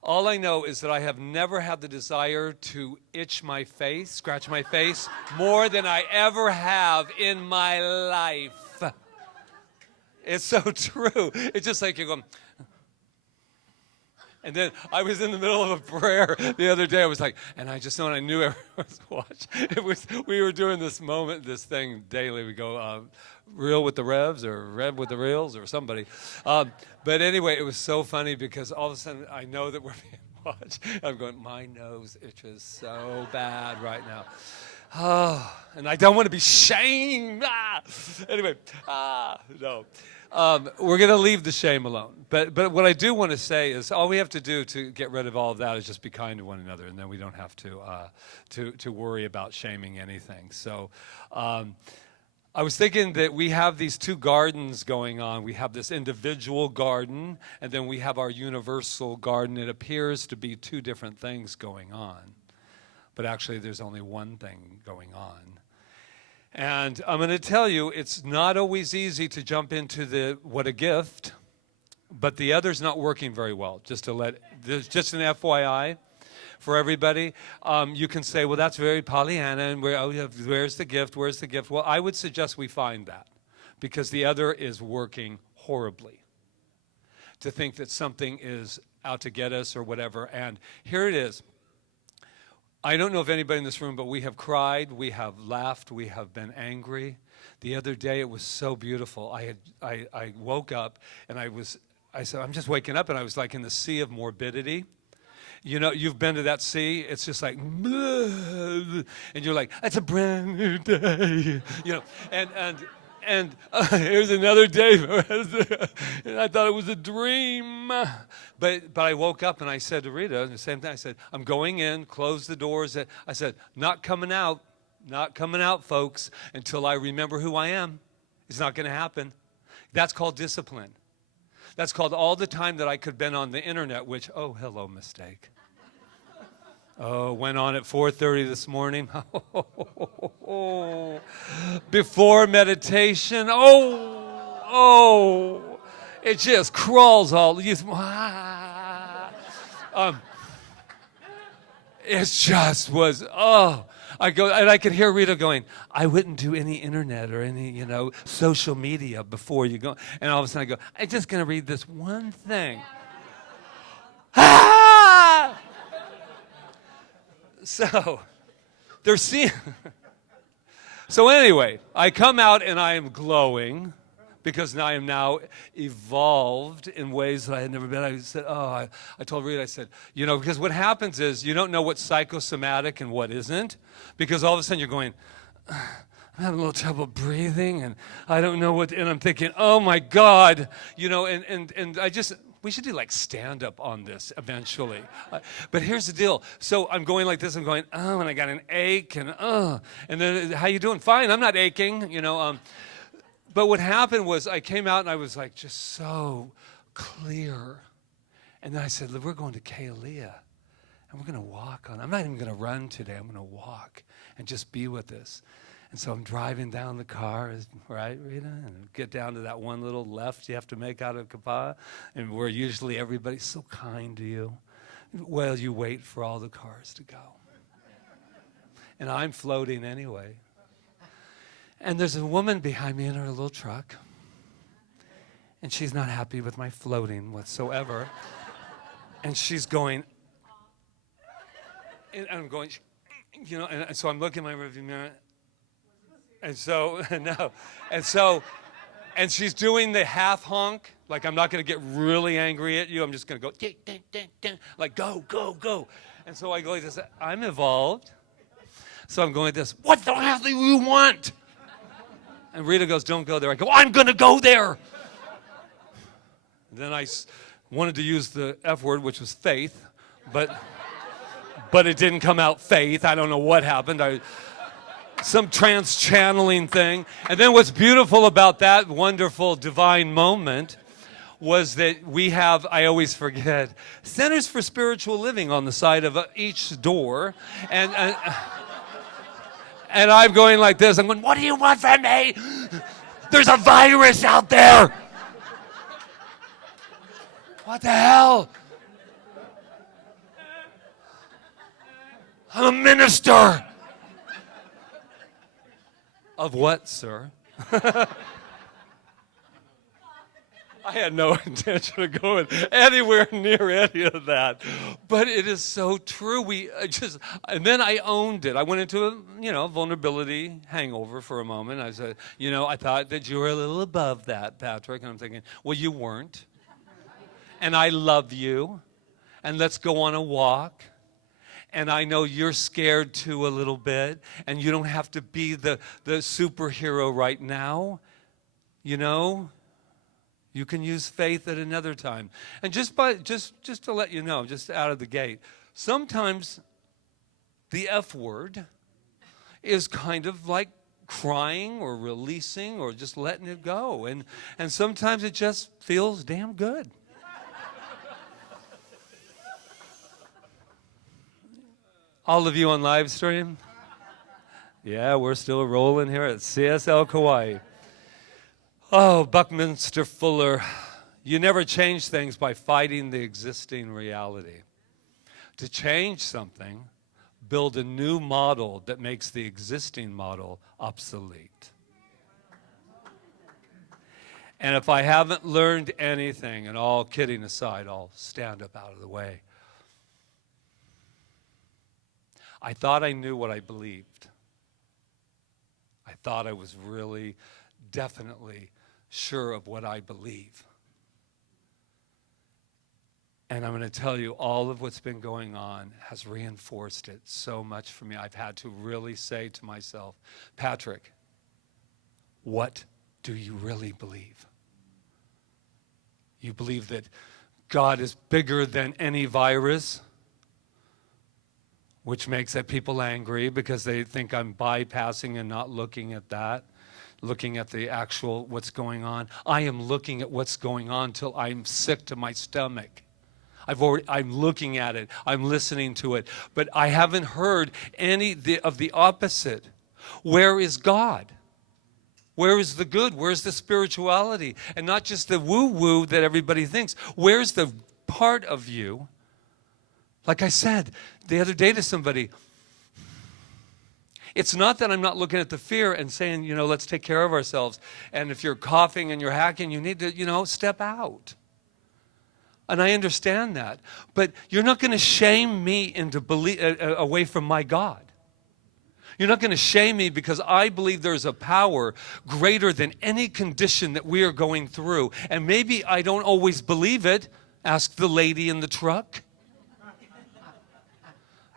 All I know is that I have never had the desire to itch my face, scratch my face, more than I ever have in my life. It's so true. It's just like you're going. And then I was in the middle of a prayer the other day. I was like, and I just know, and I knew everyone was watching. We were doing this thing daily. We go reel with the Revs or Rev with the reels or somebody. But anyway, it was so funny because all of a sudden I know that we're being watched. I'm going, my nose itches so bad right now. Oh, and I don't want to be shamed. Anyway, no. We're going to leave the shame alone. But what I do want to say is all we have to do to get rid of all of that is just be kind to one another, and then we don't have to worry about shaming anything. So I was thinking that we have these two gardens going on. We have this individual garden, and then we have our universal garden. It appears to be two different things going on, but actually there's only one thing going on. And I'm going to tell you, it's not always easy to jump into what a gift, but the other's not working very well. Just an FYI for everybody. You can say, well, that's very Pollyanna, and where's the gift? Where's the gift? Well, I would suggest we find that, because the other is working horribly. To think that something is out to get us or whatever, and here it is. I don't know if anybody in this room, but we have cried, we have laughed, we have been angry. The other day it was so beautiful. I woke up and I said, I'm just waking up, and I was like in the sea of morbidity. You know, you've been to that sea. It's just like, and you're like, it's a brand new day. You know, and here's another day. And I thought it was a dream. But I woke up and I said to Rita the same thing. I said, I'm going in, close the doors. I said, not coming out, folks, until I remember who I am. It's not going to happen. That's called discipline. That's called all the time that I could have been on the internet, which, oh, hello, mistake. Oh, went on at 4:30 this morning. Before meditation. It just crawls all. It just was, I go, and I could hear Rita going, I wouldn't do any internet or any, social media before you go. And all of a sudden I go, I'm just going to read this one thing. So, they're seeing. So anyway, I come out and I am glowing because I am now evolved in ways that I had never been. I said, I told Rita, I said, because what happens is you don't know what's psychosomatic and what isn't, because all of a sudden you're going, I'm having a little trouble breathing, and I don't know what, and I'm thinking, oh my God, and I just, we should do like stand-up on this eventually. But here's the deal. So I'm going like this. I'm going, and I got an ache, and then how you doing? Fine. I'm not aching, But what happened was I came out and I was like just so clear. And then I said, we're going to Kaua'i, and we're going to walk on. I'm not even going to run today. I'm going to walk and just be with this. And so I'm driving down the car, right, Rita? And get down to that one little left you have to make out of Kaua'i, and where usually everybody's so kind to you. Well, you wait for all the cars to go. And I'm floating anyway. And there's a woman behind me in her little truck, and she's not happy with my floating whatsoever. And she's going, and I'm going, and so I'm looking in my rearview mirror. And so, no. And she's doing the half honk. Like, I'm not going to get really angry at you. I'm just going to go, ding, ding, ding, ding. Like, go, go, go. And so I go like this. I'm evolved. So I'm going like this. What the hell do you want? And Rita goes, don't go there. I go, I'm going to go there. And then I wanted to use the F word, which was faith. But but it didn't come out faith. I don't know what happened. Some trans-channeling thing. And then what's beautiful about that wonderful divine moment was that we have, I always forget, Centers for Spiritual Living on the side of each door. And I'm going like this. I'm going, what do you want from me? There's a virus out there. What the hell? I'm a minister. Of what, sir? I had no intention of going anywhere near any of that. But it is so true. And then I owned it. I went into a, vulnerability hangover for a moment. I said, I thought that you were a little above that, Patrick. And I'm thinking, well, you weren't. And I love you. And let's go on a walk. And I know you're scared too a little bit. And you don't have to be the superhero right now. You can use faith at another time. And just to let you know, just out of the gate, sometimes the F word is kind of like crying or releasing or just letting it go. And sometimes it just feels damn good. All of you on live stream? Yeah, we're still rolling here at CSL Kauai. Oh, Buckminster Fuller, you never change things by fighting the existing reality. To change something, build a new model that makes the existing model obsolete. And if I haven't learned anything, and all kidding aside, I'll stand up out of the way. I thought I knew what I believed. I thought I was really, definitely sure of what I believe. And I'm going to tell you, all of what's been going on has reinforced it so much for me. I've had to really say to myself, Patrick, what do you really believe? You believe that God is bigger than any virus, which makes people angry because they think I'm bypassing and not looking at that, looking at the actual what's going on. I am looking at what's going on till I'm sick to my stomach. I'm looking at it. I'm listening to it. But I haven't heard any of the opposite. Where is God? Where is the good? Where's the spirituality? And not just the woo-woo that everybody thinks. Where's the part of you? Like I said the other day to somebody, it's not that I'm not looking at the fear and saying, let's take care of ourselves. And if you're coughing and you're hacking, you need to, step out. And I understand that. But you're not going to shame me into away from my God. You're not going to shame me because I believe there's a power greater than any condition that we are going through. And maybe I don't always believe it. Ask the lady in the truck.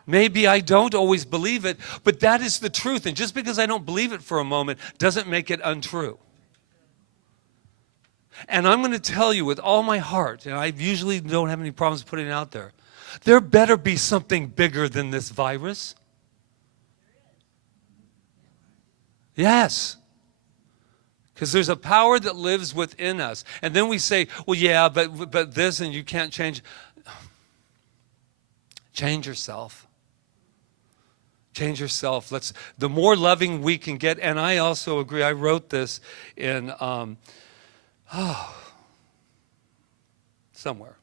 Maybe I don't always believe it, but that is the truth. And just because I don't believe it for a moment doesn't make it untrue. And I'm going to tell you with all my heart, and I usually don't have any problems putting it out there better be something bigger than this virus. Yes. Because there's a power that lives within us. And then we say, well, yeah, but this, and you can't change. Change yourself. Change yourself. The more loving we can get, and I also agree, I wrote this in, somewhere.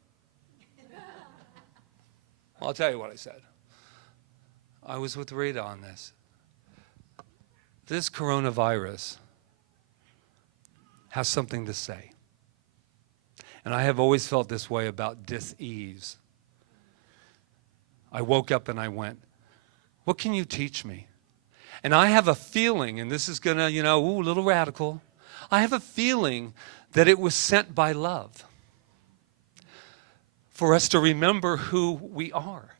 I'll tell you what I said. I was with Rita on this. This coronavirus has something to say. And I have always felt this way about dis-ease. I woke up and I went, what can you teach me? And I have a feeling, and this is going to, a little radical. I have a feeling that it was sent by love for us to remember who we are.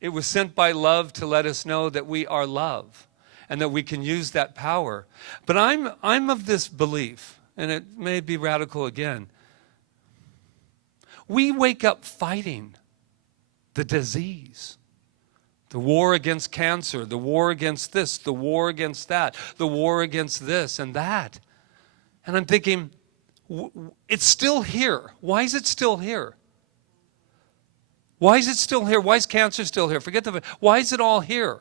It was sent by love to let us know that we are love and that we can use that power. But I'm of this belief, and it may be radical again. We wake up fighting the disease. The war against cancer, the war against this, the war against that, the war against this and that. And I'm thinking, it's still here. Why is it still here? Why is it still here? Why is cancer still here? Why is it all here?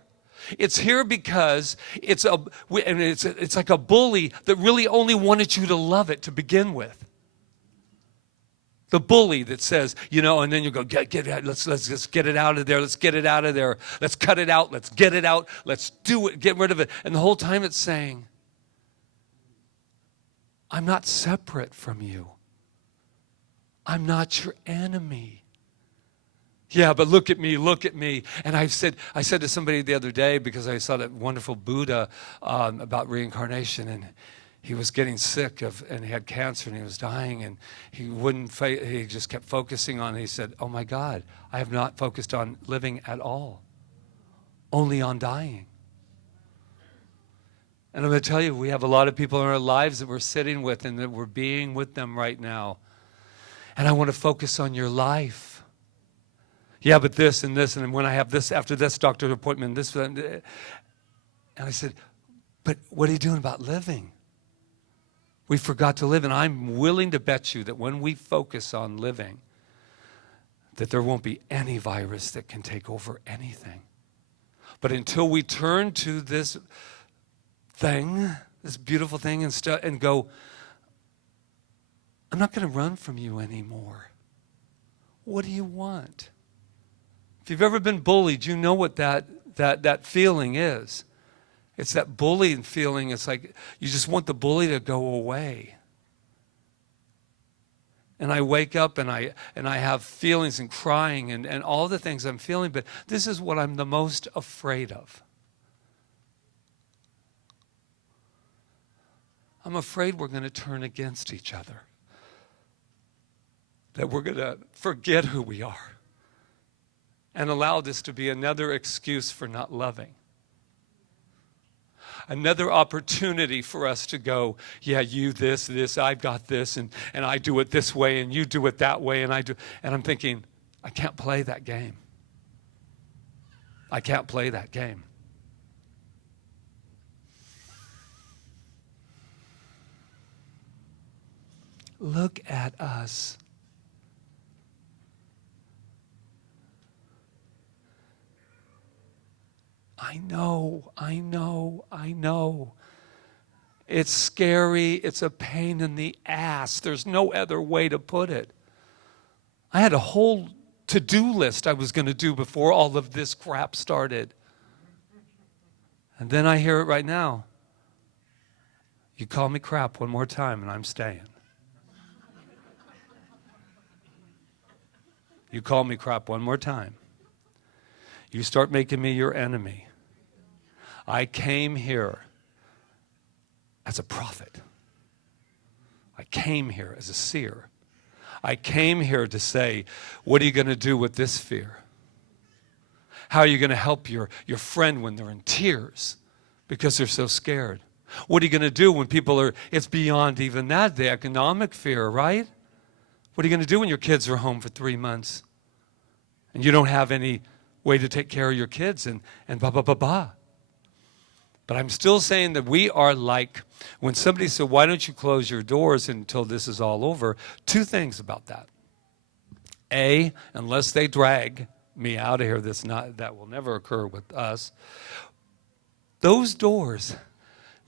It's here because it's like a bully that really only wanted you to love it to begin with. The bully that says, and then you go, get it, let's just get it out of there. Let's get it out of there. Let's cut it out. Let's get it out. Let's do it. Get rid of it. And the whole time it's saying, I'm not separate from you. I'm not your enemy. Yeah, but look at me, look at me. And I said to somebody the other day, because I saw that wonderful Buddha about reincarnation, and he was getting sick and he had cancer and he was dying, and he just kept focusing on it. He said, oh my God, I have not focused on living at all, only on dying. And I'm going to tell you, we have a lot of people in our lives that we're sitting with and that we're being with them right now. And I want to focus on your life. Yeah, but this and this, and when I have this, after this doctor appointment, this, and I said, but what are you doing about living? We forgot to live, and I'm willing to bet you that when we focus on living, that there won't be any virus that can take over anything. But until we turn to this thing, this beautiful thing, and go, I'm not going to run from you anymore. What do you want? If you've ever been bullied, you know what that feeling is. It's that bullying feeling. It's like you just want the bully to go away. And I wake up and I have feelings and crying and all the things I'm feeling, but this is what I'm the most afraid of. I'm afraid we're going to turn against each other. That we're going to forget who we are and allow this to be another excuse for not loving. Another opportunity for us to go, yeah, you this, I've got this, and I do it this way, and you do it that way, and I'm thinking, I can't play that game. I can't play that game. Look at us. I know. It's scary. It's a pain in the ass. There's no other way to put it. I had a whole to-do list I was going to do before all of this crap started. And then I hear it right now. You call me crap one more time and I'm staying. You call me crap one more time. You start making me your enemy. I came here as a prophet. I came here as a seer. I came here to say, what are you going to do with this fear? How are you going to help your friend when they're in tears because they're so scared? What are you going to do when it's beyond even that, the economic fear, right? What are you going to do when your kids are home for 3 months and you don't have any way to take care of your kids and blah, blah, blah, blah. But I'm still saying that we are like, when somebody said, why don't you close your doors until this is all over? 2 things about that. A, unless they drag me out of here, that will never occur with us. Those doors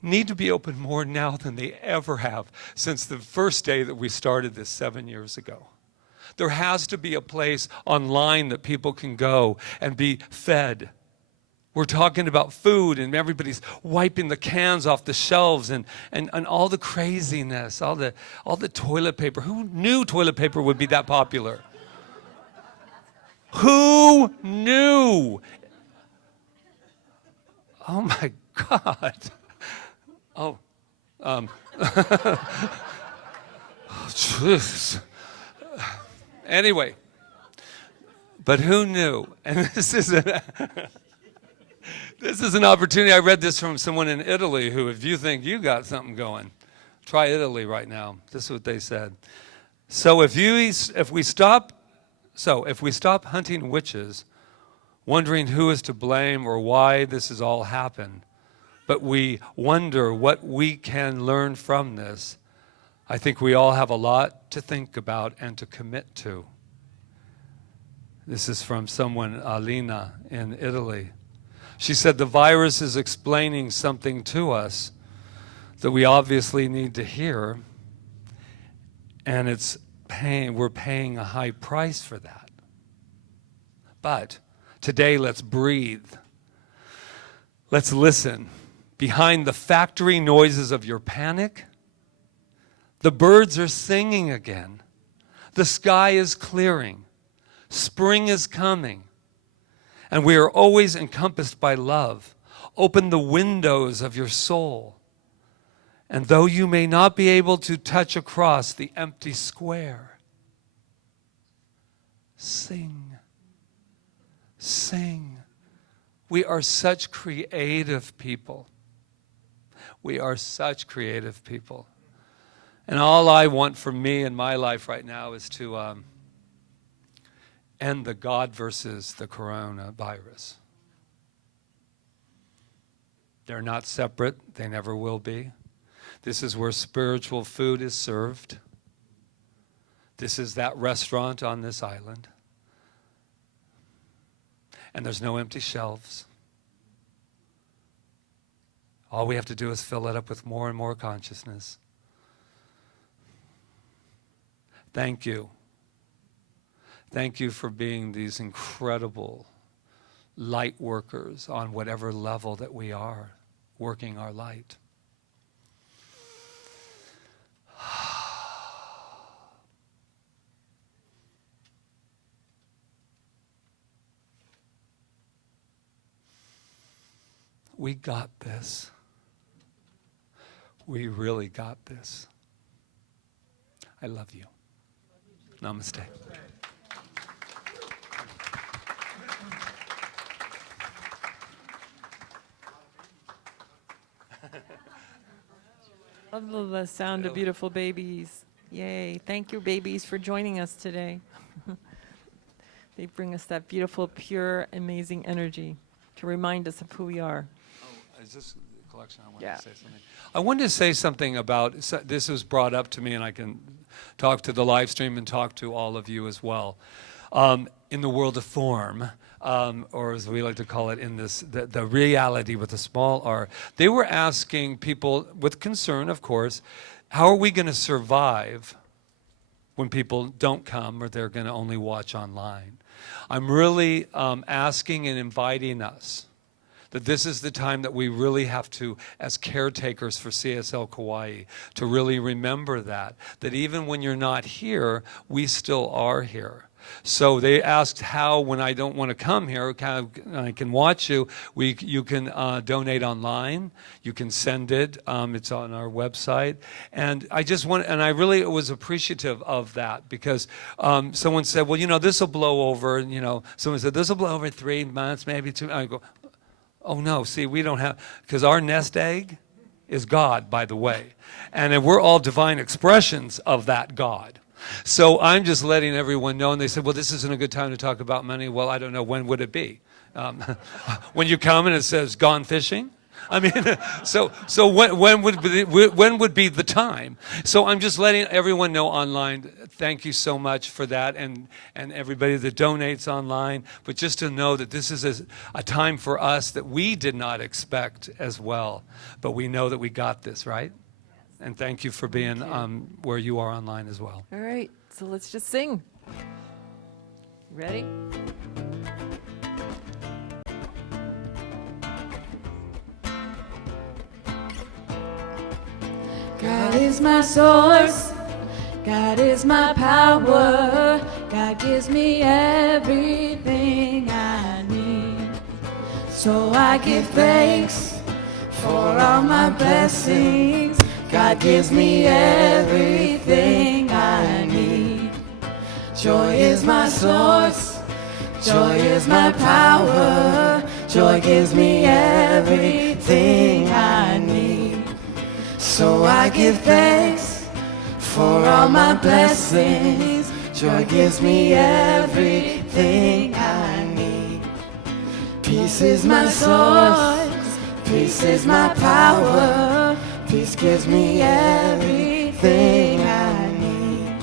need to be open more now than they ever have since the first day that we started this 7 years ago. There has to be a place online that people can go and be fed. We're talking about food, and everybody's wiping the cans off the shelves and all the craziness, all the toilet paper. Who knew toilet paper would be that popular? Who knew? Oh my God. Oh, jeez. Anyway, but who knew? And this is an opportunity. I read this from someone in Italy who, if you think you got something going, try Italy right now. This is what they said. So if we stop So if we stop hunting witches, wondering who is to blame or why this has all happened, but we wonder what we can learn from this, I think we all have a lot to think about and to commit to. This is from someone, Alina, in Italy. She said, the virus is explaining something to us that we obviously need to hear, and we're paying a high price for that. But today, let's breathe. Let's listen. Behind the factory noises of your panic, the birds are singing again. The sky is clearing. Spring is coming. And we are always encompassed by love. Open the windows of your soul. And though you may not be able to touch across the empty square, sing. Sing. We are such creative people. We are such creative people. And all I want for me in my life right now is to end the God versus the coronavirus. They're not separate. They never will be. This is where spiritual food is served. This is that restaurant on this island. And there's no empty shelves. All we have to do is fill it up with more and more consciousness. Thank you. Thank you for being these incredible light workers on whatever level that we are, working our light. We got this. We really got this. I love you. Namaste. Love the sound of beautiful babies. Yay. Thank you, babies, for joining us today. They bring us that beautiful, pure, amazing energy to remind us of who we are. Oh, is this the collection? I wanted Yeah. to say something. I wanted to say something about, this was brought up to me, and I can talk to the live stream and talk to all of you as well. In the world of form, or as we like to call it in this, the reality with a small r, they were asking people with concern, of course, how are we going to survive when people don't come or they're going to only watch online? I'm really asking and inviting us that this is the time that we really have to, as caretakers for CSL Kauai, to really remember that even when you're not here, we still are here. So they asked how, when I don't want to come here, I can watch you. You can donate online. You can send it. It's on our website. And I really was appreciative of that because someone said, well, this will blow over. And, someone said, this will blow over in 3 months, maybe 2. I go, oh no, see, we don't have, because our nest egg is God, by the way. And we're all divine expressions of that God. So I'm just letting everyone know, and they said, well, this isn't a good time to talk about money. Well, I don't know, when would it be? When you come and it says, gone fishing? I mean, so when would be the time? So I'm just letting everyone know online, thank you so much for that, and everybody that donates online, but just to know that this is a time for us that we did not expect as well, but we know that we got this, right? And thank you for being where you are online as well. All right, so let's just sing. Ready? God is my source, God is my power, God gives me everything I need. So I give thanks for all my blessings, God gives me everything I need. Joy is my source, joy is my power, joy gives me everything I need. So I give thanks for all my blessings. Joy gives me everything I need. Peace is my source, peace is my power. Peace gives me everything I need.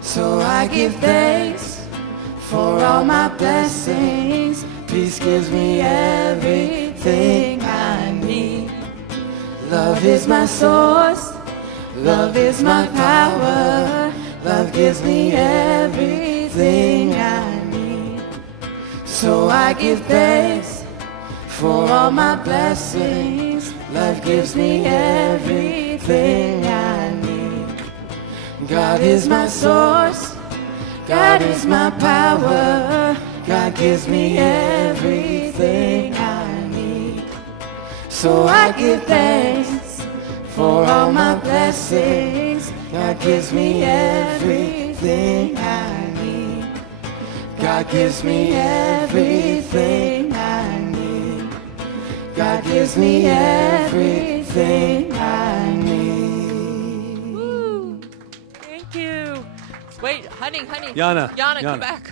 So I give thanks for all my blessings. Peace gives me everything I need. Love is my source, love is my power. Love gives me everything I need. So I give thanks for all my blessings. Love gives me everything I need. God is my source, God is my power. God gives me everything I need. So I give thanks for all my blessings. God gives me everything I need. God gives me everything I need. God gives me everything I need. Woo. Thank you. Wait, honey. Yana, come back.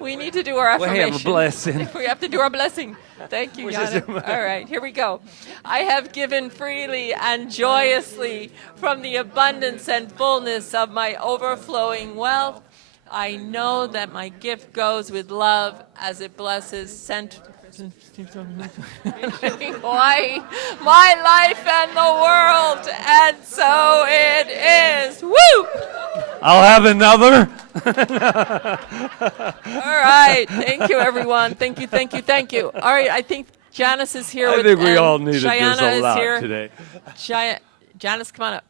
We need to do our We affirmation. have a blessing. We have to do our blessing. Thank you, Which Yana. is- All right, here we go. I have given freely and joyously from the abundance and fullness of my overflowing wealth. I know that my gift goes with love as it blesses Kauai, my life and the world, and so it is. Woo! I'll have another. All right. Thank you, everyone. Thank you. All right. I think Janice is here. I think we and all needed Cheyenne this a is lot here. today. Janice, come on up.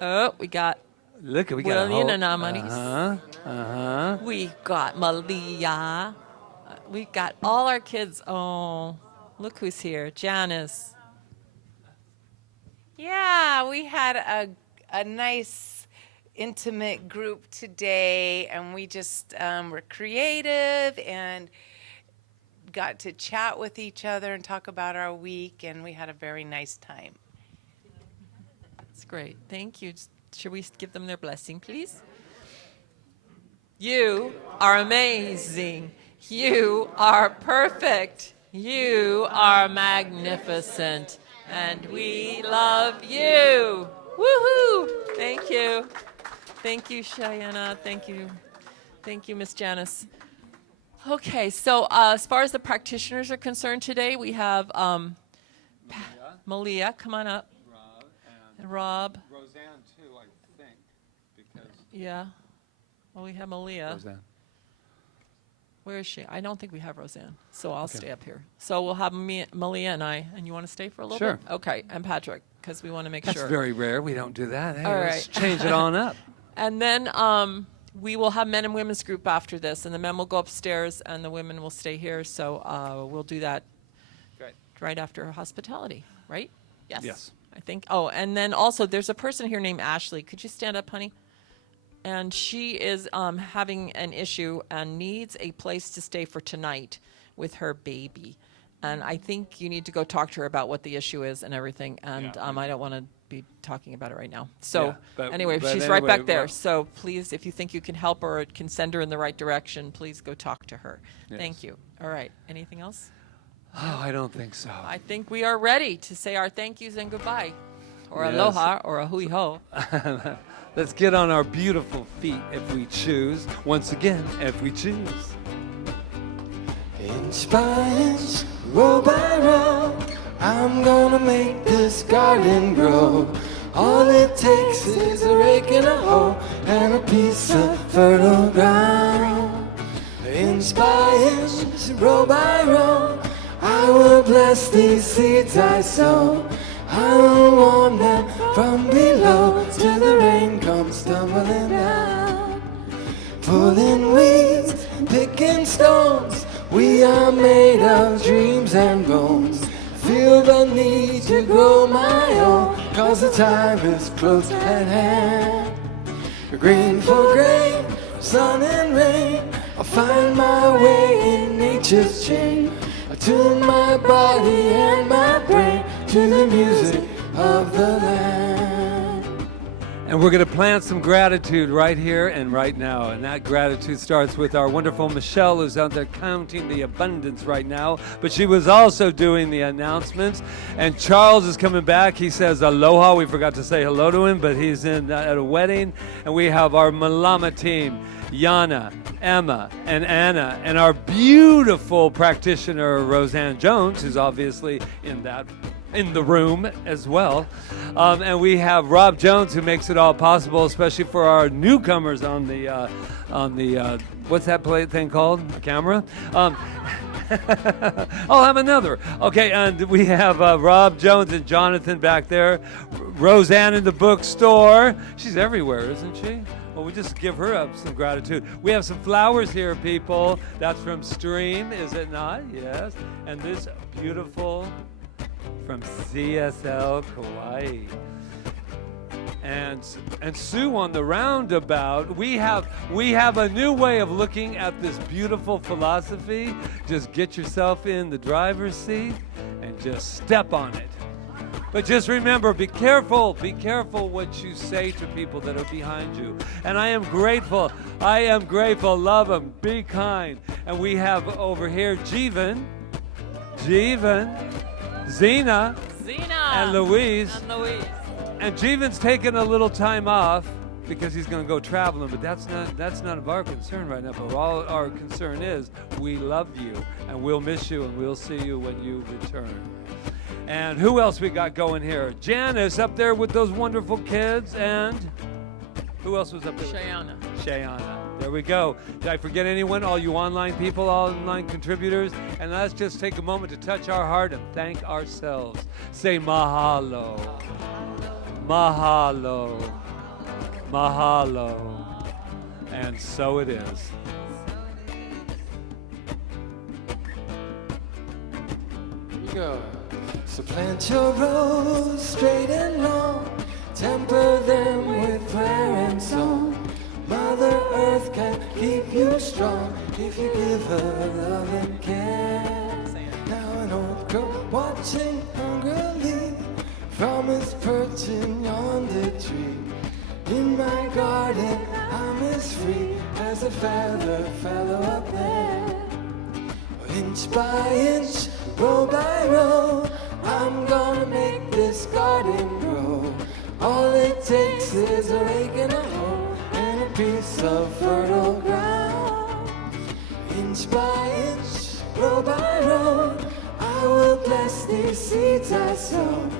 Oh, we got Look, we got William and Amaris. Uh-huh. We got Malia. We got all our kids. Oh, look who's here. Janice. Yeah, we had a nice, intimate group today, and we just were creative and got to chat with each other and talk about our week, and we had a very nice time. That's great. Thank you. Should we give them their blessing, please? You are amazing. You are perfect. You are magnificent. And we love you. Woohoo! Thank you. Thank you, Cheyenne. Thank you. Thank you, Miss Janice. Okay, so as far as the practitioners are concerned today, we have Malia, come on up. Rob. Roseanne, too, I think, because... Yeah. Well, we have Malia. Roseanne. Where is she? I don't think we have Roseanne, so I'll stay up here. So we'll have Malia and I. And you want to stay for a little Sure. bit? Okay, and Patrick, because we want to make That's sure. very rare. We don't do that. Hey, All let's right. change it on up. And then we will have men and women's group after this, and the men will go upstairs, and the women will stay here. So we'll do that right after hospitality, right? Yes. I think. Oh, and then also there's a person here named Ashley. Could you stand up, honey? And she is having an issue and needs a place to stay for tonight with her baby. And I think you need to go talk to her about what the issue is and everything. And I don't want to be talking about it right now. So anyway, she's right back there. So please, if you think you can help her or can send her in the right direction, please go talk to her. Yes. Thank you. All right. Anything else? Oh, I don't think so. I think we are ready to say our thank yous and goodbye. Or Yes. aloha or a hui ho. Let's get on our beautiful feet if we choose. Once again, if we choose. Inch by inch, row by row, I'm gonna make this garden grow. All it takes is a rake and a hoe and a piece of fertile ground. Inch by inch, row by row, I will bless these seeds I sow. I will warm them from below till the rain comes tumbling down. Pulling weeds, picking stones, we are made of dreams and bones. Feel the need to grow my own, cause the time is close at hand. Grain for grain, sun and rain, I'll find my way in nature's chain. I tune my body and my brain to the music of the land. And we're going to plant some gratitude right here and right now. And that gratitude starts with our wonderful Michelle, who's out there counting the abundance right now. But she was also doing the announcements. And Charles is coming back. He says aloha. We forgot to say hello to him, but he's at a wedding. And we have our Malama team, Yana, Emma, and Anna, and our beautiful practitioner, Roseanne Jones, who's obviously in the room as well. And we have Rob Jones, who makes it all possible, especially for our newcomers on the what's that play thing called? A camera? I'll have another. Okay, and we have Rob Jones and Jonathan back there. Roseanne in the bookstore. She's everywhere, isn't she? Well, we just give her up some gratitude. We have some flowers here, people. That's from Stream, is it not? Yes. And this beautiful from CSL Kauai. And Sue on the roundabout, we have a new way of looking at this beautiful philosophy. Just get yourself in the driver's seat and just step on it. But just remember, be careful what you say to people that are behind you. And I am grateful, love them, be kind. And we have over here Jeevan, Zena, and Louise. And Jeevan's taking a little time off because he's going to go traveling, but that's none of our concern right now. But all our concern is we love you, and we'll miss you, and we'll see you when you return. And who else we got going here? Janice up there with those wonderful kids, and who else was up there? Shayana. There we go. Did I forget anyone? All you online people, all online contributors? And let's just take a moment to touch our heart and thank ourselves. Say mahalo. Mahalo. Mahalo. And so it is. Here you go. So plant your rose straight and long, temper them with prayer and song. Mother Earth can keep you strong if you give her love and care. Now an old crow watching hungrily from his perch in yonder tree. In my garden I'm as free as a feather fellow up there. Inch by inch, row by row, I'm gonna make this garden grow. All it takes is a rake and a hoe and a piece of fertile ground. Inch by inch, row by row, I will bless these seeds I sow.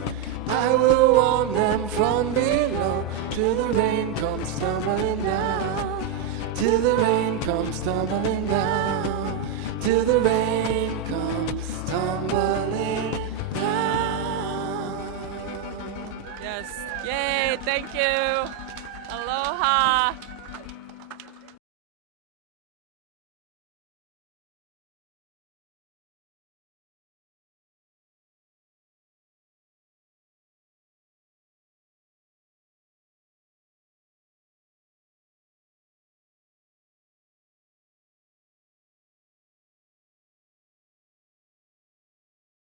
I will warm them from below till the rain comes tumbling down. Till the rain comes tumbling down. Till the rain comes tumbling down. Yes. Yay. Thank you. Aloha.